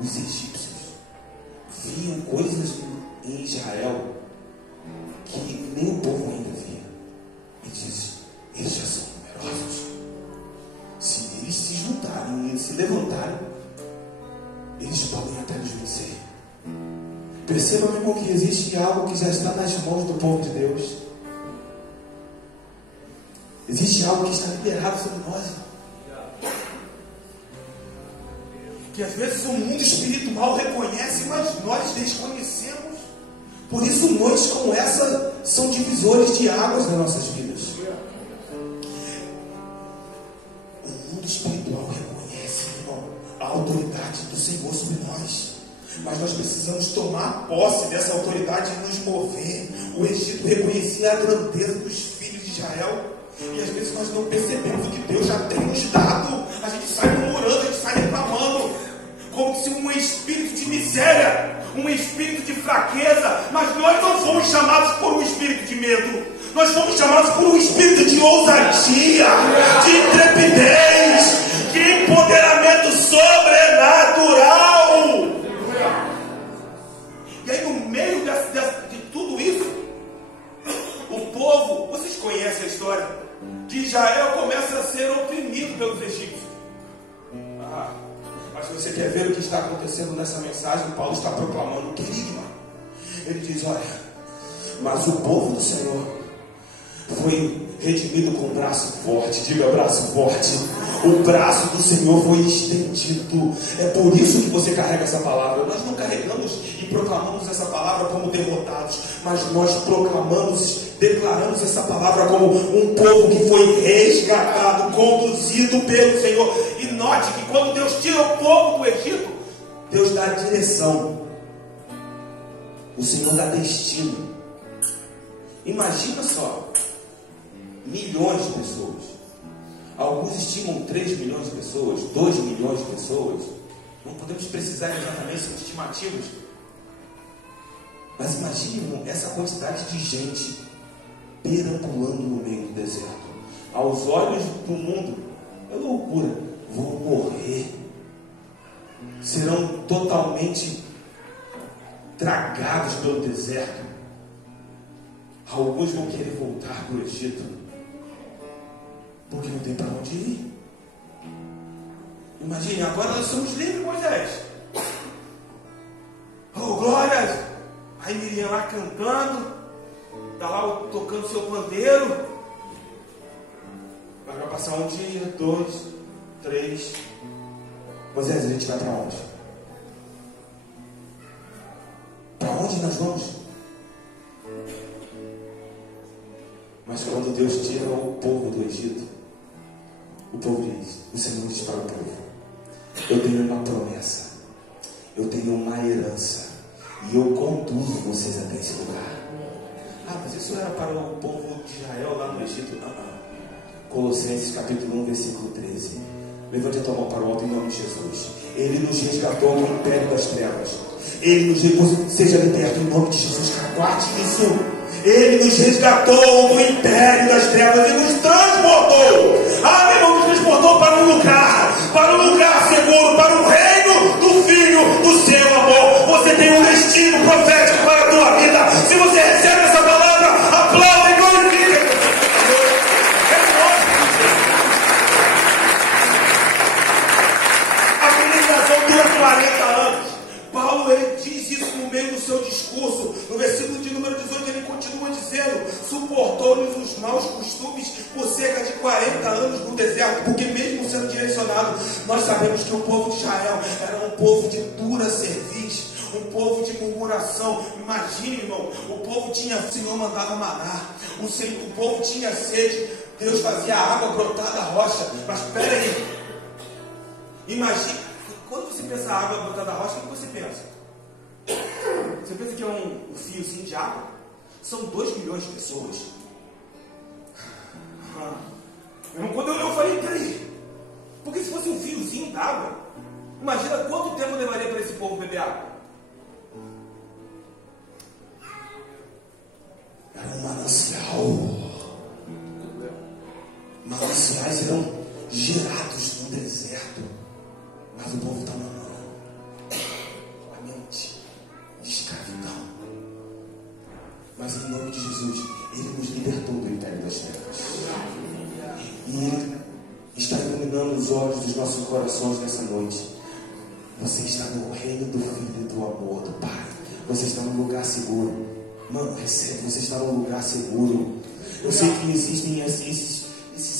os egípcios viam coisas em Israel que nem o povo ainda via. E diz: eles já são numerosos. Se eles se juntarem e se levantarem, eles podem até nos vencer. Perceba, meu irmão, que existe algo que já está nas mãos do povo de Deus. Existe algo que está liberado sobre nós, irmão. Que às vezes o mundo espiritual reconhece, mas nós desconhecemos. Por isso noites como essa são divisores de águas nas nossas vidas. O mundo espiritual reconhece, irmão, a autoridade do Senhor sobre nós, mas nós precisamos tomar posse dessa autoridade e nos mover. O Egito reconhecia a grandeza dos filhos de Israel, e às vezes nós não percebemos o que Deus já tem nos dado. A gente sai murmurando, a gente sai reclamando, como se um espírito de miséria, um espírito de fraqueza. Mas nós não fomos chamados por um espírito de medo, nós fomos chamados por um espírito de ousadia, de intrepidez, de empoderamento sobrenatural. E aí, no meio de tudo isso, o povo, vocês conhecem a história de Israel, começa a ser oprimido pelos egípcios. Mas se você quer ver o que está acontecendo nessa mensagem, Paulo está proclamando querigma. Ele diz: olha, mas o povo do Senhor foi redimido com o braço forte. Diga: braço forte. O braço do Senhor foi estendido. É por isso que você carrega essa palavra. Nós não carregamos e proclamamos essa palavra como derrotados, mas nós proclamamos, declaramos essa palavra como um povo que foi resgatado, conduzido pelo Senhor. E note que quando Deus tira o povo do Egito, Deus dá direção, o Senhor dá destino. Imagina só, milhões de pessoas. Alguns estimam 3 milhões de pessoas, 2 milhões de pessoas. Não podemos precisar exatamente, são estimativas. Mas imagine essa quantidade de gente perambulando no meio do deserto. Aos olhos do mundo, é loucura. Vão morrer. Serão totalmente tragados pelo deserto. Alguns vão querer voltar para o Egito, porque não tem para onde ir. Imagine, agora nós somos livres, Moisés. Oh, glórias! Aí Miriam lá cantando, está lá tocando seu pandeiro. Vai passar um dia, 2, 3. Moisés, a gente vai para onde? Para onde nós vamos? Mas quando Deus tira o povo do Egito, o povo diz, o Senhor diz para o povo: eu tenho uma promessa, eu tenho uma herança, e eu conduzo vocês até esse lugar. Mas isso era para o povo de Israel lá no Egito? Colossenses capítulo 1, versículo 13. Levante a tua mão para o alto em nome de Jesus. Ele nos resgatou do império das trevas. Ele nos recusou, seja liberto em nome de Jesus. Guarde isso. Ele nos resgatou do império das trevas e nos transportou. Meu irmão, nos transportou para um lugar seguro, para o reino do Filho do seu amor. Você tem um destino profético para a tua vida. Se você recebe essa palavra, aplauda e glorifica. A costumes por cerca de 40 anos no deserto, porque mesmo sendo direcionado, nós sabemos que o povo de Israel era um povo de dura cerviz, um povo de murmuração. Imagine, irmão, o povo tinha, o Senhor mandava maná, o povo tinha sede, Deus fazia a água brotar da rocha. Mas espera aí, imagine, quando você pensa a água brotar da rocha, o que você pensa? Você pensa que é um fiozinho de água? São 2 milhões de pessoas. Quando eu falei, peraí, porque se fosse um fiozinho d'água, imagina quanto tempo levaria para esse povo beber água. Era um manancial. Mananciais eram gerados no deserto, mas o povo está namorando a mente de escravidão. Mas em nome de Jesus, Ele nos libertou do império das trevas. E Ele está iluminando os olhos dos nossos corações nessa noite. Você está no reino do Filho e do amor do Pai. Você está num lugar seguro. Mano, recebe, você está num lugar seguro. Eu sei que existem esses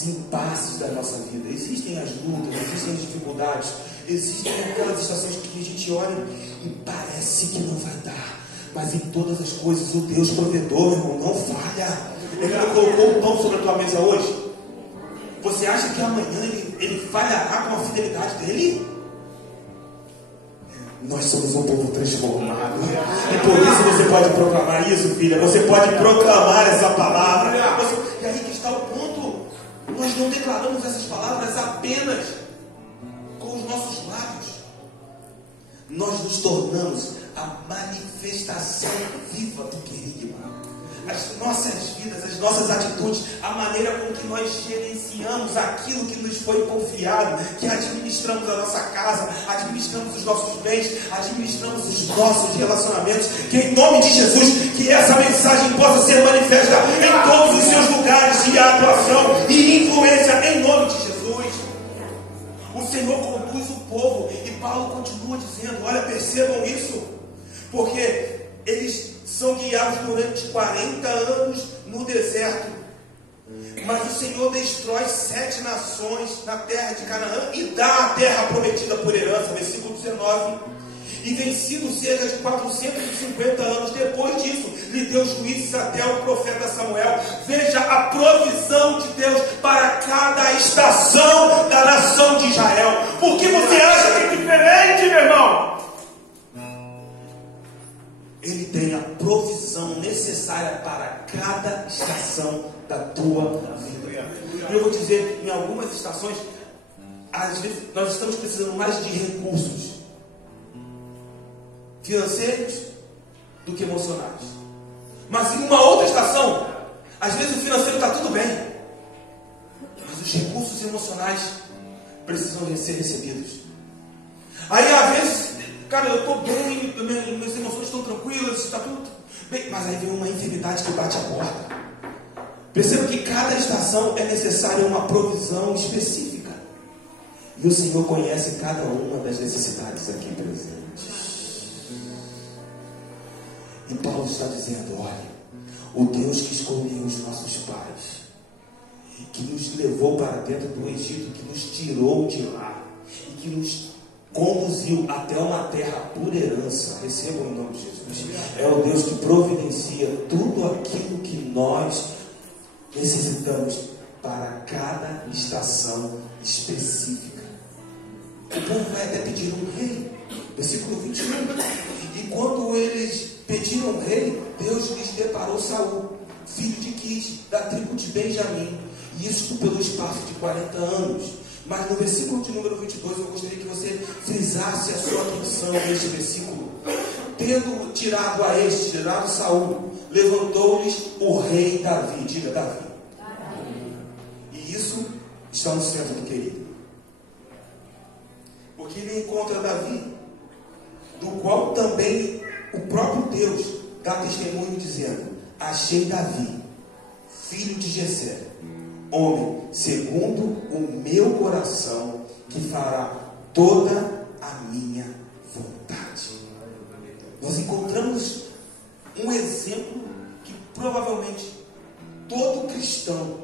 impasses da nossa vida. Existem as lutas, existem as dificuldades. Existem aquelas estações que a gente olha e parece que não vai dar. Mas em todas as coisas, o Deus provedor, irmão, não falha. Ele não colocou o pão sobre a tua mesa hoje. Você acha que amanhã ele falhará com a fidelidade dele? Nós somos um povo transformado. E por isso você pode proclamar isso, filha. Você pode proclamar essa palavra. E aí que está o ponto. Nós não declaramos essas palavras apenas com os nossos lábios. Nós nos tornamos a manifestação viva do querido. As nossas vidas, as nossas atitudes, a maneira com que nós gerenciamos aquilo que nos foi confiado, que administramos a nossa casa, administramos os nossos bens, administramos os nossos relacionamentos. Que em nome de Jesus, que essa mensagem possa ser manifesta em todos os seus lugares de atuação e influência, em nome de Jesus. O Senhor conduz o povo, e Paulo continua dizendo, olha, percebam isso, porque eles são guiados durante 40 anos no deserto. Mas o Senhor destrói 7 nações na terra de Canaã e dá a terra prometida por herança. Versículo 19. E vencido cerca de 450 anos depois disso, lhe deu juízes até o profeta Samuel. Veja a provisão de Deus para cada estação da nação de Israel. Por que você acha que é diferente, meu irmão? Ele tem a provisão necessária para cada estação da tua vida. E eu vou dizer, em algumas estações, às vezes nós estamos precisando mais de recursos financeiros do que emocionais. Mas em uma outra estação, às vezes o financeiro está tudo bem, mas os recursos emocionais precisam ser recebidos. Aí às vezes, cara, eu estou bem, minhas emoções estão tranquilas, está tudo bem, mas aí vem uma enfermidade que bate a porta. Perceba que cada estação é necessária uma provisão específica. E o Senhor conhece cada uma das necessidades aqui presentes. E Paulo está dizendo, olha, o Deus que escolheu os nossos pais, que nos levou para dentro do Egito, que nos tirou de lá, e que nos conduziu até uma terra por herança, recebam em nome de Jesus. É o Deus que providencia tudo aquilo que nós necessitamos para cada estação específica. O povo vai até pedir um rei, versículo 21. E quando eles pediram um rei, Deus lhes deparou Saul, filho de Quis, da tribo de Benjamim, e isso pelo espaço de 40 anos. Mas no versículo de número 22, eu gostaria que você frisasse a sua atenção neste versículo. Tendo tirado Saul, levantou-lhes o rei Davi. Diga, Davi. E isso está no centro do querido. Porque ele encontra Davi, do qual também o próprio Deus dá testemunho dizendo, achei Davi, filho de Jessé, homem segundo o meu coração, que fará toda a minha vontade. Nós encontramos um exemplo que provavelmente todo cristão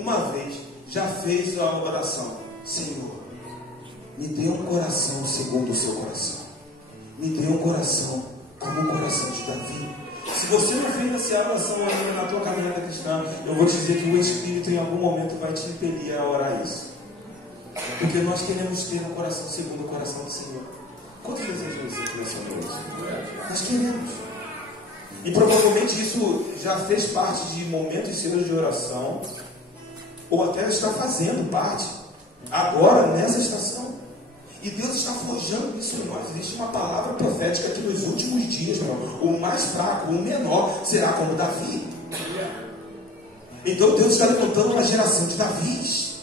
uma vez já fez a oração: Senhor, me dê um coração segundo o seu coração, me dê um coração como o coração de Davi? Se você não fez essa oração ainda na tua caminhada cristã, eu vou te dizer que o Espírito em algum momento vai te impelir a orar isso, porque nós queremos ter um coração segundo o coração do Senhor. Quantos desejam esse coração de Deus? Nós queremos. E provavelmente isso já fez parte de momentos seus de oração, ou até está fazendo parte agora nessa estação. E Deus está forjando isso em nós. Existe uma palavra profética que nos últimos dias, o mais fraco, o menor, será como Davi. Então Deus está levantando uma geração de Davis,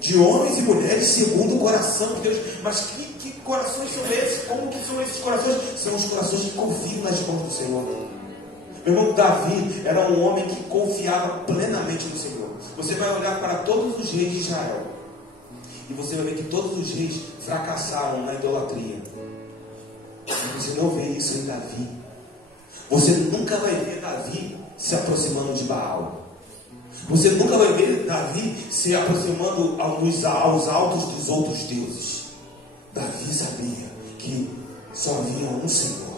de homens e mulheres segundo o coração de Deus. Mas que corações são esses? Como que são esses corações? São os corações que confiam nas mãos do Senhor. Meu irmão, Davi era um homem que confiava plenamente no Senhor. Você vai olhar para todos os reis de Israel e você vai ver que todos os reis fracassaram na idolatria. Você não vê isso em Davi. Você nunca vai ver Davi se aproximando de Baal. Você nunca vai ver Davi se aproximando aos altos dos outros deuses. Davi sabia que só havia um Senhor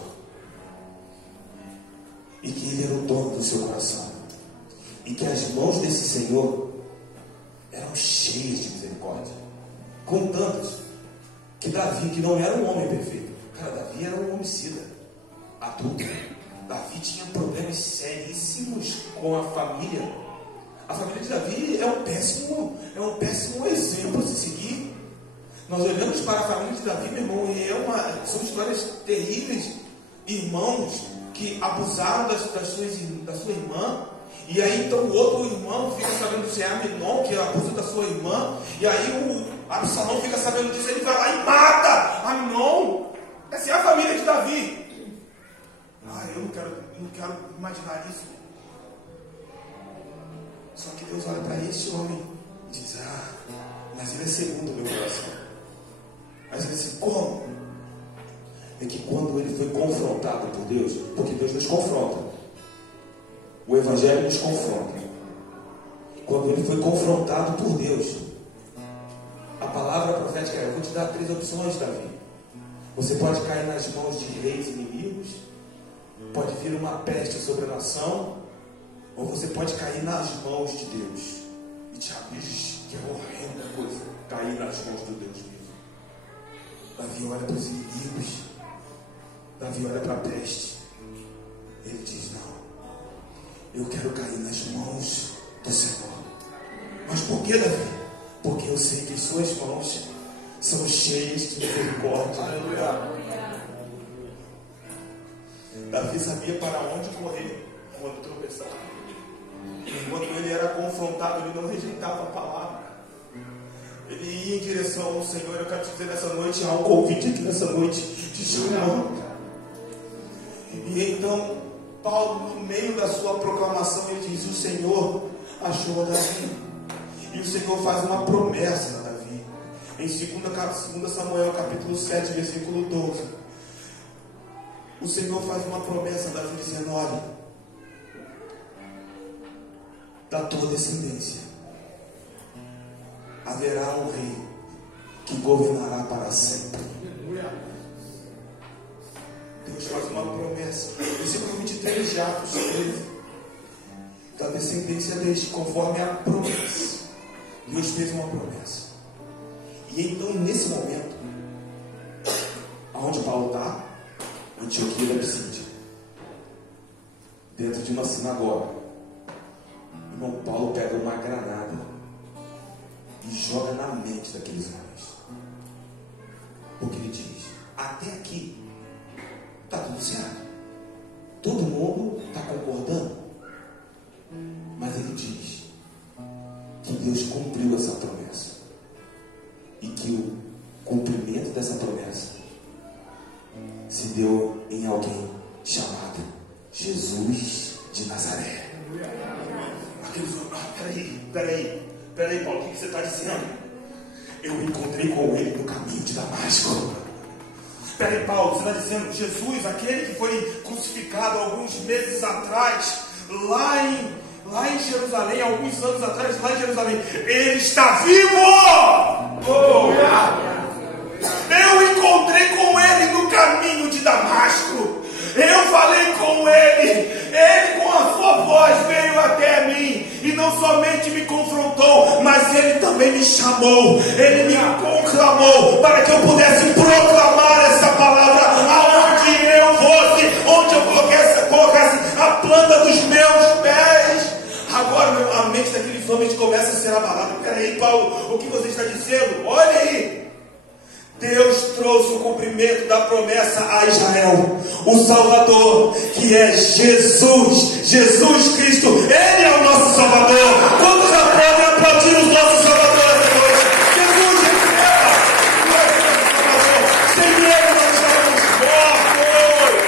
e que Ele era o dono do seu coração, e que as mãos desse Senhor eram cheias de misericórdia, com tantos que Davi, que não era um homem perfeito, cara, Davi era um homicida, adulto. Davi tinha problemas seríssimos com a família. A família de Davi é um péssimo exemplo a se seguir. Nós olhamos para a família de Davi, meu irmão, e são histórias terríveis. Irmãos que abusaram da sua irmã, e aí então o outro irmão fica sabendo se é Aminon que abusa da sua irmã, e aí o Absalão fica sabendo disso, ele vai lá e mata Aminon. Essa é a família de Davi. Eu não quero imaginar isso. Só que Deus olha para esse homem e diz: mas ele é segundo o meu coração. Mas ele disse: como? É que quando ele foi confrontado por Deus, porque Deus nos confronta, o Evangelho nos confronta. Quando ele foi confrontado por Deus, a palavra profética é: eu vou te dar 3 opções, Davi. Você pode cair nas mãos de reis inimigos, pode vir uma peste sobre a nação, ou você pode cair nas mãos de Deus. E Tiago diz que é horrenda coisa cair nas mãos do Deus vivo. Davi olha para os inimigos, Davi olha para a peste, ele diz: não, eu quero cair nas mãos do Senhor. Mas por que, Davi? Porque eu sei que suas mãos são cheias de misericórdia. Aleluia. Davi sabia para onde correr quando tropeçava. Enquanto ele era confrontado, ele não rejeitava a palavra. Ele ia em direção ao Senhor. Eu quero te dizer nessa noite, há um convite aqui nessa noite de Senhor. E então, Paulo, no meio da sua proclamação, ele diz: o Senhor achou Davi. E o Senhor faz uma promessa a Davi. Em 2 Samuel, capítulo 7, versículo 12. O Senhor faz uma promessa a Davi, dizendo: olha, da tua descendência haverá um rei que governará para sempre. Deus faz uma promessa. Versículo 23 de Atos 13. Da descendência deste, conforme a promessa. Deus fez uma promessa. E então, nesse momento, aonde Paulo está? Antioquia da Psídia, dentro de uma sinagoga. Irmão, Paulo pega uma granada e joga na mente daqueles homens, porque ele diz: até aqui está tudo certo, todo mundo está concordando, mas ele diz que Deus cumpriu essa promessa, e que o cumprimento dessa promessa se deu em alguém chamado Jesus de Nazaré. Aqueles homens: peraí, Paulo, o que você está dizendo? Eu encontrei com ele no caminho de Damasco. Peraí, Paulo, você está dizendo Jesus, aquele que foi crucificado alguns meses atrás, lá lá em Jerusalém, alguns anos atrás, lá em Jerusalém. Ele está vivo! Oh. Eu encontrei com ele no caminho de Damasco. Eu falei com ele com a sua voz veio até mim, e não somente me confrontou, mas ele também me chamou, ele me conclamou, para que eu pudesse proclamar essa palavra aonde eu fosse, onde eu colocasse a planta dos meus pés. Agora a mente daqueles homens começa a ser abalada. Peraí, Paulo, o que você está dizendo? Olha aí. Deus trouxe o cumprimento da promessa a Israel, o Salvador, que é Jesus Cristo. Ele é o nosso Salvador. Quantos podem aplaudir os nossos salvadores hoje? Jesus é Salvador. Sem ele nós estamos mortos.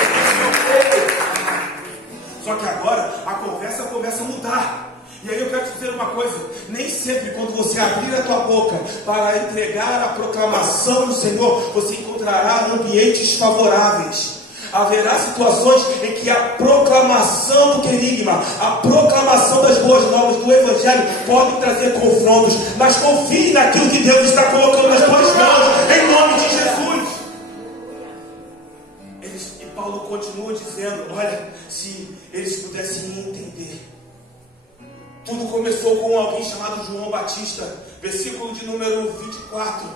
Só que agora a conversa começa a mudar. E aí eu quero te dizer uma coisa: nem sempre quando você abrir a tua boca para entregar a proclamação do Senhor, você encontrará ambientes favoráveis. Haverá situações em que a proclamação do querigma, a proclamação das boas novas do Evangelho pode trazer confrontos, mas confie naquilo que Deus está colocando nas tuas mãos, em nome de Jesus. E Paulo continua dizendo: olha, se eles pudessem entender. Tudo começou com alguém chamado João Batista, versículo de número 24.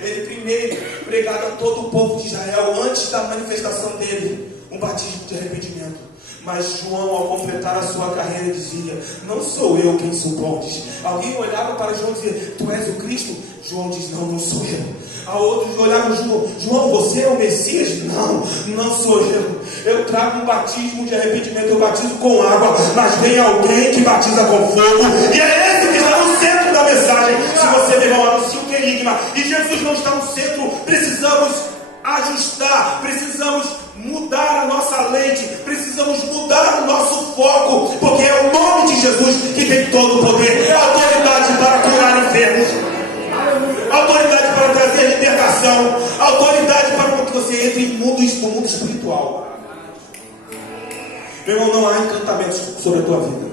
Ele primeiro pregado a todo o povo de Israel, antes da manifestação dele, um batismo de arrependimento. Mas João, ao completar a sua carreira, dizia: não sou eu quem supondes. Alguém olhava para João e dizia: tu és o Cristo? João diz: não sou eu. A outros olhavam: João, você é o Messias? Não sou eu. Eu trago um batismo de arrependimento, eu batizo com água, mas vem alguém que batiza com fogo, e é esse que está no centro da mensagem. Se você, meu irmão, anuncia o querigma e Jesus não está no centro, precisamos ajustar, precisamos mudar a nossa lente, precisamos mudar o nosso foco, porque é o nome de Jesus que tem todo o poder, autoridade para curar enfermos, autoridade para trazer libertação, autoridade para que você entre no mundo espiritual. Meu irmão, não há encantamentos sobre a tua vida,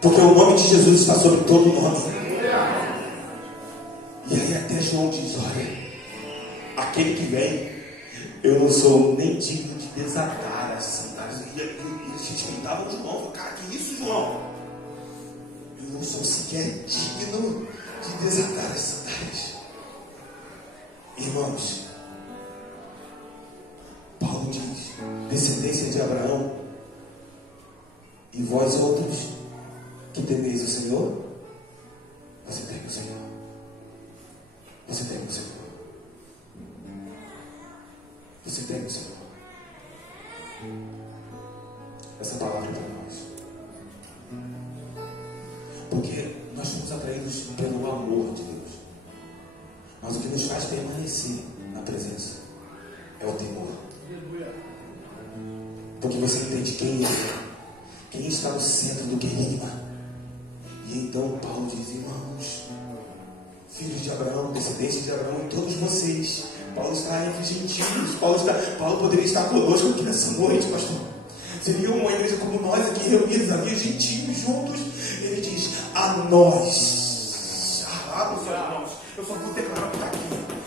porque o nome de Jesus está sobre todo nome. E aí até João diz: olha, aquele que vem, eu não sou nem digno de desatar as sandálias. E eles respeitavam João. Cara, que isso, João? Eu não sou sequer digno de desatar as sandálias. Irmãos, Paulo diz: descendência de Abraão, e vós outros que temeis o Senhor, você tem o Senhor. Você tem o Senhor. Você tem o Senhor. Essa palavra é para nós. Porque nós somos atraídos pelo amor de Deus. Mas o que nos faz permanecer na presença é o temor. Porque você entende quem é, quem está no centro do querigma. E então Paulo diz: irmãos, filhos de Abraão, descendência de Abraão, e todos vocês. Paulo está entre gentios. Paulo poderia estar conosco aqui nessa noite, pastor. Seria uma igreja como nós aqui reunidos, havia gentios juntos. Ele diz: a nós. Eu só vou declarar que está aqui.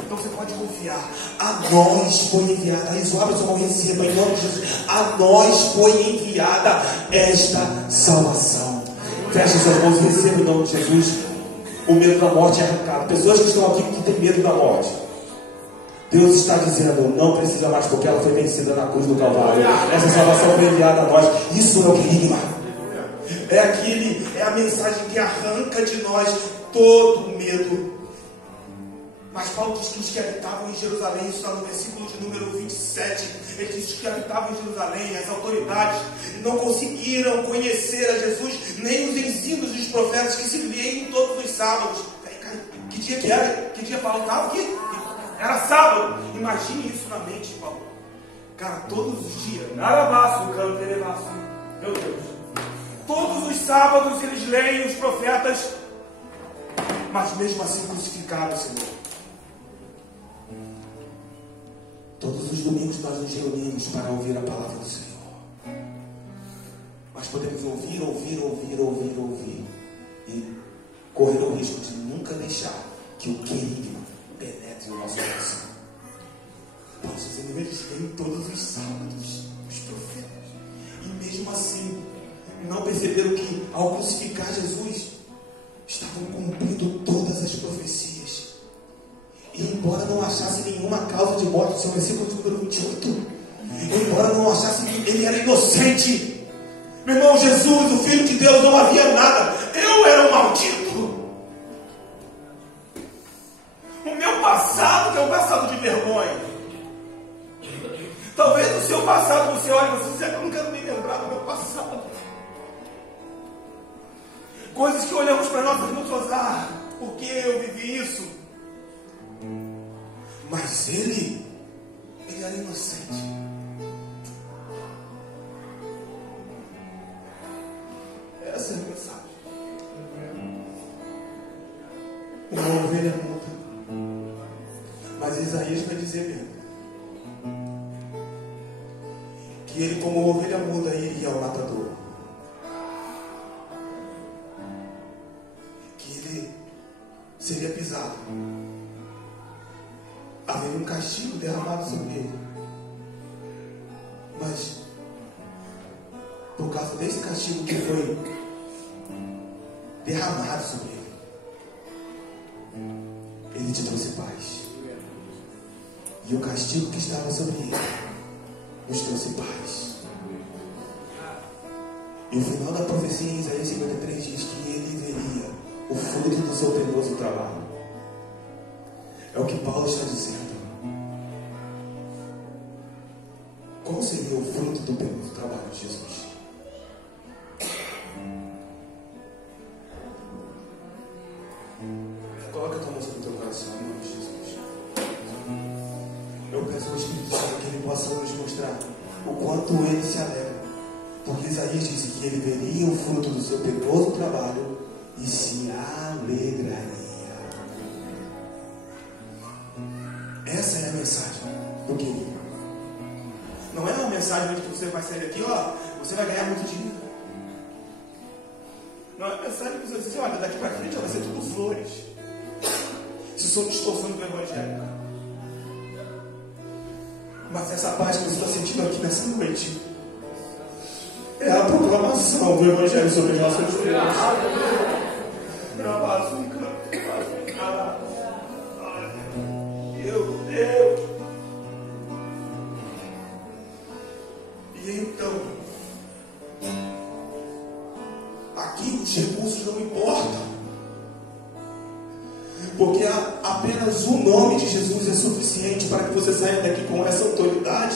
Então você pode confiar. A nós foi enviada. Aí o abre sua mão e receba em nome de Jesus. A nós foi enviada esta salvação. Feche suas mãos e receba em nome de Jesus. O medo da morte é arrancado. Pessoas que estão aqui que têm medo da morte, Deus está dizendo: não precisa mais, porque ela foi vencida na cruz do Calvário. Essa salvação foi enviada a nós. Isso é o querigma. É a mensagem que arranca de nós todo medo. Mas Paulo diz que os que habitavam em Jerusalém, isso está no versículo de número 27, ele diz que habitavam em Jerusalém, as autoridades não conseguiram conhecer a Jesus, nem os ensinos dos profetas que se liam todos os sábados. Que dia que era? Que dia Paulo estava aqui? Era sábado. Imagine isso na mente, Paulo. Cara, todos os dias, narabaço, canto, elevaço. Meu Deus. Todos os sábados eles leem os profetas, mas mesmo assim crucificaram o Senhor. Todos os domingos nós nos reunimos para ouvir a palavra do Senhor. Mas nós podemos ouvir e correr o risco de nunca deixar que o querigma penetre no nosso coração. Paulo dizendo, eles leem todos os sábados, os profetas, e mesmo assim não perceberam que ao crucificar Jesus estavam cumprindo todas as profecias. E embora não achasse nenhuma causa de morte, esse é o versículo número 28, embora não achasse que ele era inocente, meu irmão, Jesus, o Filho de Deus, não havia nada, eu era um maldito. O meu passado, que é um passado de vergonha. Talvez no seu passado você olhe e você diz, eu não quero nem lembrar do meu passado. Coisas que olhamos para nós e falamos, por que eu vivi isso? Mas ele era inocente. Essa é a mensagem. Uma ovelha muda. Mas Isaías vai dizer mesmo que ele, como ovelha muda, iria ao matador. Que ele seria pisado. Haveria um castigo derramado sobre ele. Mas, por causa desse castigo que foi derramado sobre ele, ele te trouxe paz. E o castigo que estava sobre ele nos trouxe paz. E o final da profecia em Isaías 53 diz que ele veria o fruto do seu penoso trabalho. É o que Paulo está dizendo. Qual seria o fruto do penoso trabalho de Jesus? Coloca a tua mão sobre o teu coração, em nome de Jesus. Eu peço ao Espírito Santo que ele possa nos mostrar o quanto ele se alegra. Porque Isaías disse que ele veria o fruto do seu penoso trabalho e se alegraria. Essa é a mensagem do querido. Não é uma mensagem de que você vai sair daqui, você vai ganhar muito dinheiro. Não é uma mensagem que você diz, olha, daqui para frente vai ser tudo flores. Isso são distorções do Evangelho. Mas essa paz que você está sentindo aqui nessa noite é a proclamação do Evangelho sobre as nossas vidas. Meu Deus. E então, aqui os recursos não importam, porque apenas o nome de Jesus é suficiente para que você saia daqui com essa autoridade.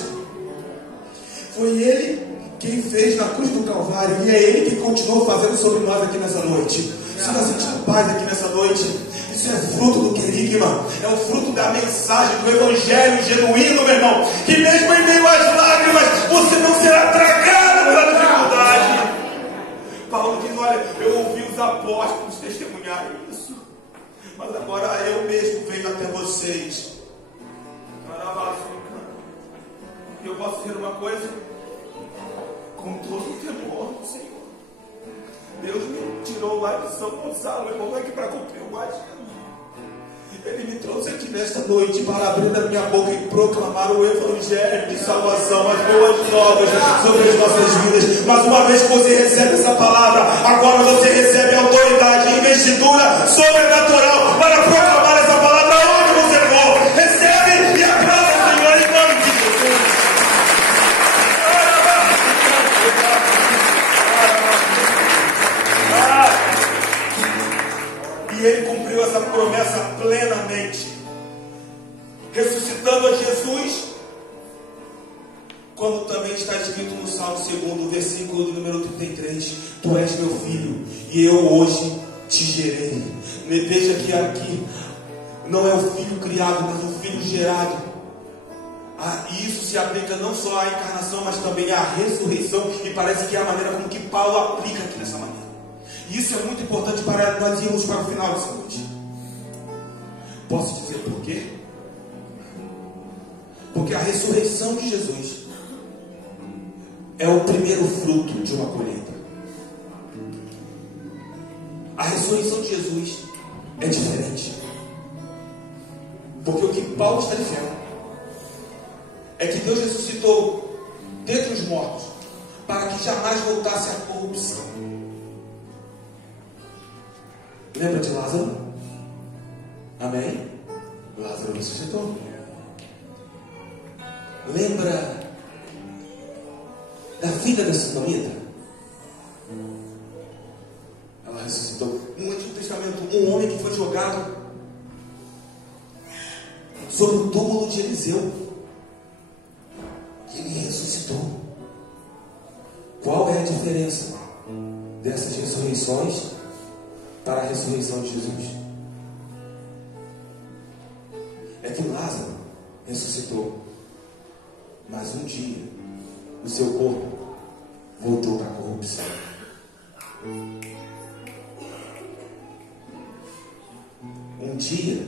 Foi Ele quem fez na cruz do Calvário, e é Ele que continuou fazendo sobre nós aqui nessa noite. Você está sentindo paz aqui nessa noite? Isso é fruto do querigma, é o fruto da mensagem do Evangelho genuíno, meu irmão. Que mesmo em meio às lágrimas, você não será tragado pela dificuldade. Paulo diz, olha, eu ouvi os apóstolos testemunharem isso, mas agora eu mesmo venho até vocês. E eu posso dizer uma coisa, com todo o temor do Senhor. Deus me tirou lá de São Gonçalo, eu vou aqui para cumprir o batismo. Ele me trouxe aqui nesta noite para abrir a minha boca e proclamar o Evangelho de salvação, as boas novas sobre as nossas vidas. Mas uma vez que você recebe essa palavra, agora você recebe autoridade e investidura sobrenatural para proclamar essa palavra onde você for. Recebe e aplauda o Senhor em nome de Jesus. E ele cumpriu essa promessa plenamente, ressuscitando a Jesus, como também está escrito no Salmo 2, versículo do número 33: Tu és meu filho, e eu hoje te gerei. Veja que aqui não é o filho criado, mas o filho gerado. E isso se aplica não só à encarnação, mas também à ressurreição, e parece que é a maneira como que Paulo aplica aqui nessa maneira. Isso é muito importante para nós irmos para o final dessa noite. Posso dizer por quê? Porque a ressurreição de Jesus é o primeiro fruto de uma colheita. A ressurreição de Jesus é diferente. Porque o que Paulo está dizendo é que Deus ressuscitou dentre os mortos para que jamais voltasse a corrupção. Lembra de Lázaro? Amém? Lázaro ressuscitou. Lembra da filha da sunamita? Ela ressuscitou. No Antigo Testamento, um homem que foi jogado sobre o túmulo de Eliseu, ele ressuscitou. Qual é a diferença dessas ressurreições para a ressurreição de Jesus? É que Lázaro ressuscitou, mas um dia o seu corpo voltou para a corrupção. Um dia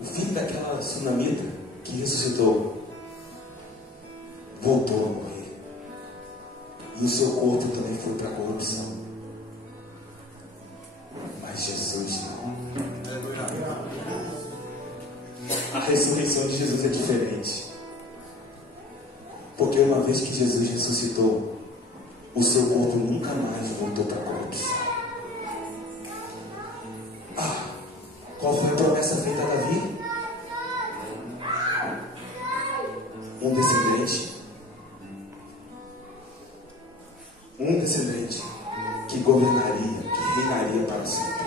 o filho daquela sunamita que ressuscitou voltou a morrer. E o seu corpo também foi para a corrupção. Mas Jesus não. A ressurreição de Jesus é diferente. Porque uma vez que Jesus ressuscitou, o seu corpo nunca mais voltou para a corrupção. Qual foi a promessa feita a Davi? Um descendente que governaria, que reinaria para sempre.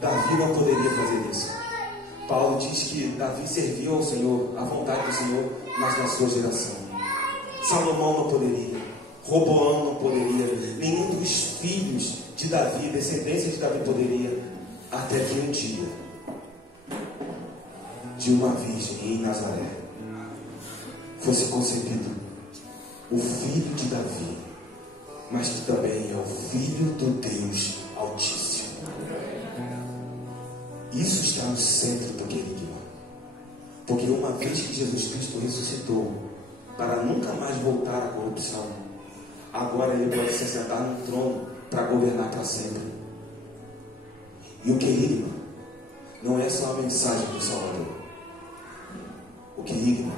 Davi não poderia fazer isso. Paulo diz que Davi serviu ao Senhor, à vontade do Senhor, mas na sua geração. Salomão não poderia, Roboão não poderia, nenhum dos filhos de Davi, descendência de Davi poderia, até que um dia, de uma virgem em Nazaré, fosse concebido o filho de Davi, mas que também é o filho do Deus Altíssimo. Isso está no centro do querigma. Porque uma vez que Jesus Cristo ressuscitou para nunca mais voltar à corrupção, agora ele pode se sentar no trono para governar para sempre. E o querigma não é só a mensagem do Salvador. O querigma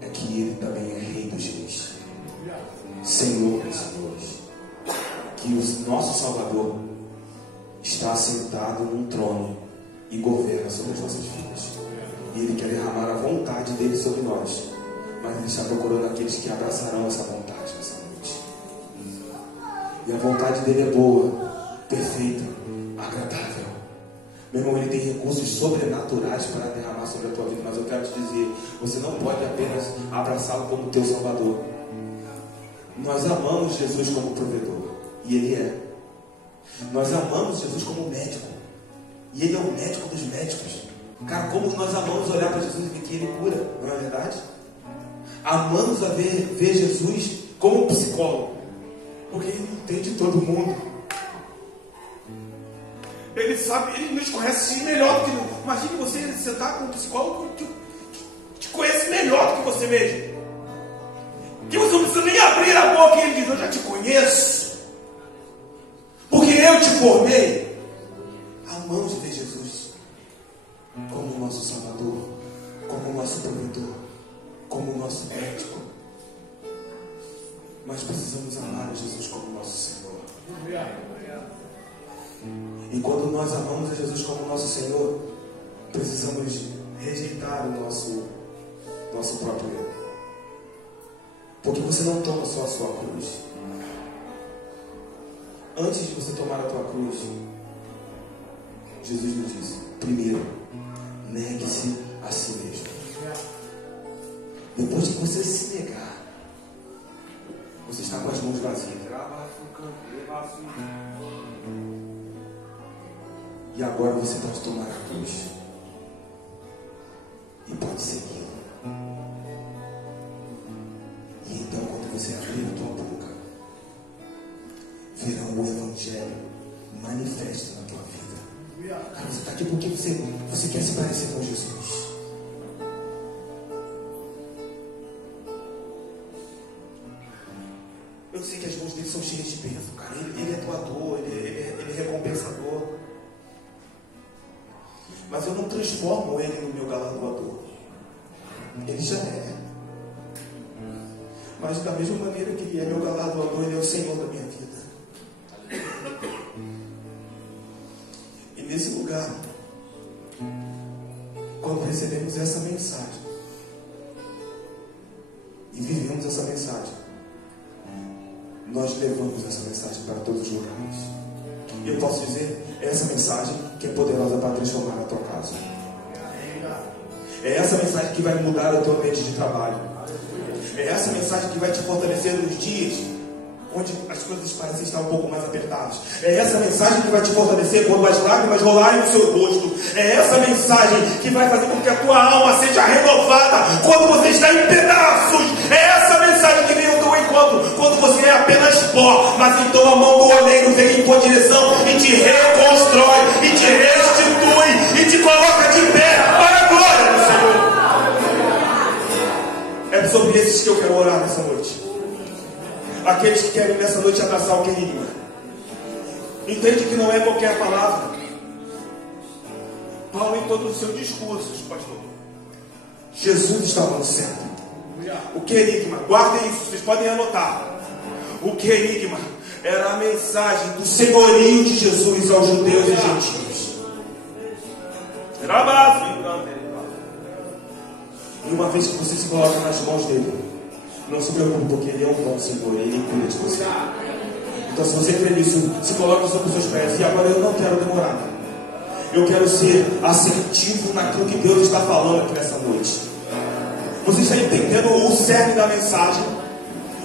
é que ele também é Rei dos Reis, Senhor dos Senhores, que o nosso Salvador está sentado num trono e governa sobre as nossas vidas. E ele quer derramar a vontade dele sobre nós, mas ele está procurando aqueles que abraçarão essa vontade nessa noite. E a vontade dele é boa, perfeita, agradável. Meu irmão, ele tem recursos sobrenaturais para derramar sobre a tua vida, mas eu quero te dizer, você não pode apenas abraçá-lo como teu Salvador. Nós amamos Jesus como provedor, e ele é. Nós amamos Jesus como médico, e ele é o médico dos médicos. Cara, como nós amamos olhar para Jesus e ver que ele cura, não é verdade? Amamos a ver Jesus como psicólogo, porque ele entende todo mundo. Ele sabe, ele nos conhece melhor do que nós. Imagine você sentar com um psicólogo que te conhece melhor do que você mesmo. Que você não precisa nem abrir a boca e ele diz: eu já te conheço, porque eu te formei. Amamos ver Jesus como o nosso Salvador, como o nosso provedor, como o nosso médico. Mas precisamos amar a Jesus como nosso Senhor. E quando nós amamos a Jesus como nosso Senhor, precisamos rejeitar o nosso próprio eu. Porque você não toma só a sua cruz. Antes de você tomar a tua cruz, Jesus nos disse: primeiro, negue-se a si mesmo. Depois que você se negar, você está com as mãos vazias. E agora você pode tomar a cruz e pode segui-lo. E então, quando você abrir a tua boca, verá o Evangelho manifesto na tua vida. Cara, você está aqui porque você quer se parecer com Jesus. Eu sei que as mãos dele são cheias de bênção, cara. Ele é doador. mas eu não transformo ele no meu galardoador. Ele já é. Mas da mesma maneira que ele é meu galardoador, ele é o Senhor da minha vida. E nesse lugar, quando recebemos essa mensagem e vivemos essa mensagem, nós levamos essa mensagem para todos os lugares. E eu posso dizer, é essa mensagem que é poderosa para transformar a tua casa. É essa mensagem que vai mudar o teu ambiente de trabalho. É essa mensagem que vai te fortalecer nos dias onde as coisas parecem estar um pouco mais apertadas. É essa mensagem que vai te fortalecer quando as lágrimas rolarem no seu rosto. É essa mensagem que vai fazer com que a tua alma seja renovada quando você está em pedaços. É essa mensagem que vem ao teu encontro quando você é apenas pó, mas então a mão do oleiro vem em tua direção e te reconstrói, e te restitui, e te coloca de pé para a glória do Senhor. É sobre esses que eu quero orar nessa noite. Aqueles que querem nessa noite abraçar o querigma. Entende que não é qualquer palavra. Paulo, em todos os seus discursos, pastor, Jesus estava no centro. O querigma, guardem isso, vocês podem anotar. O querigma era a mensagem do senhorio de Jesus aos judeus e gentios. E uma vez que você se coloca nas mãos dele, não se preocupe, porque ele é um bom Senhor, ele cuida de você. Então, se você crê nisso, se coloque sobre os seus pés. E agora eu não quero demorar. Eu quero ser assertivo naquilo que Deus está falando aqui nessa noite. Você está entendendo o cerne da mensagem?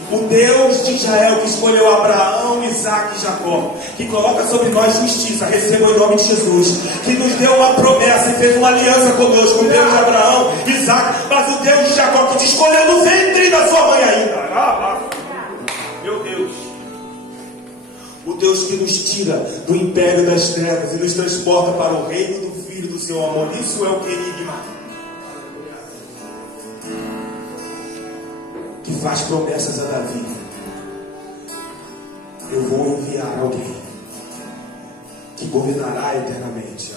O Deus de Israel que escolheu Abraão, Isaac e Jacó, que coloca sobre nós justiça, receba em nome de Jesus, que nos deu uma promessa e fez uma aliança conosco, o Deus de Abraão, Isaac, mas o Deus de Jacó que te escolheu no ventre da sua mãe ainda. Meu Deus. O Deus que nos tira do império das trevas e nos transporta para o reino do Filho do seu amor. Isso é o querigma. Que faz promessas a Davi. Eu vou enviar alguém que governará eternamente.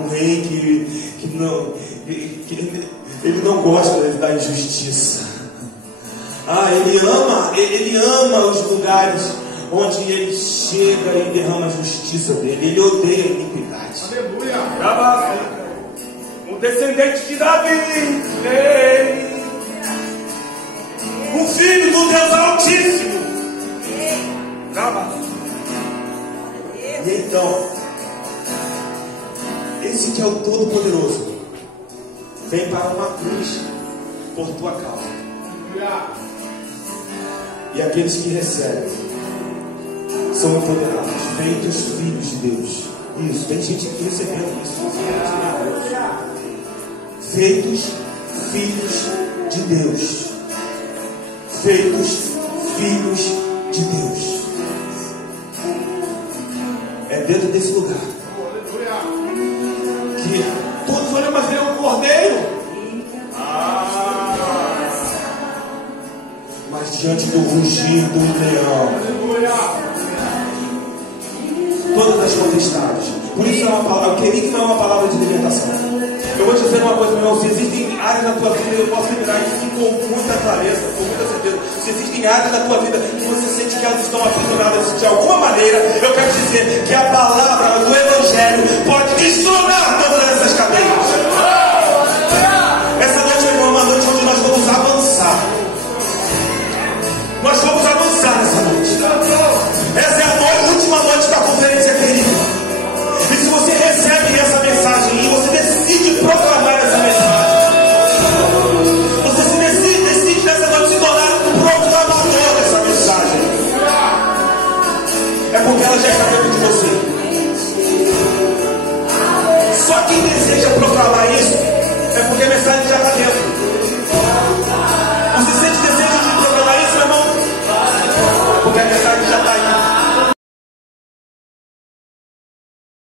Um rei que ele não gosta da injustiça. Ele ama os lugares onde ele chega e derrama a justiça dele. Ele odeia a iniquidade. Aleluia. Um descendente de Davi. O Filho do Deus Altíssimo. E então, esse que é o Todo-Poderoso vem para uma cruz por tua causa. E aqueles que recebem são empoderados, feitos filhos de Deus. Isso, tem gente aqui recebendo isso. Feitos filhos de Deus. Feitos filhos de Deus. É dentro desse lugar que todos olham, mas ele é um cordeiro. Mas diante do rugir do leão, todas as potestades. Por isso é uma palavra, eu queria que não é uma palavra de libertação. Eu vou te dizer uma coisa, meu irmão, se existem áreas na tua vida, eu posso liberar isso com muita clareza, com muita certeza. Se existem áreas na tua vida que você sente que elas estão aprisionadas de alguma maneira, eu quero dizer que a palavra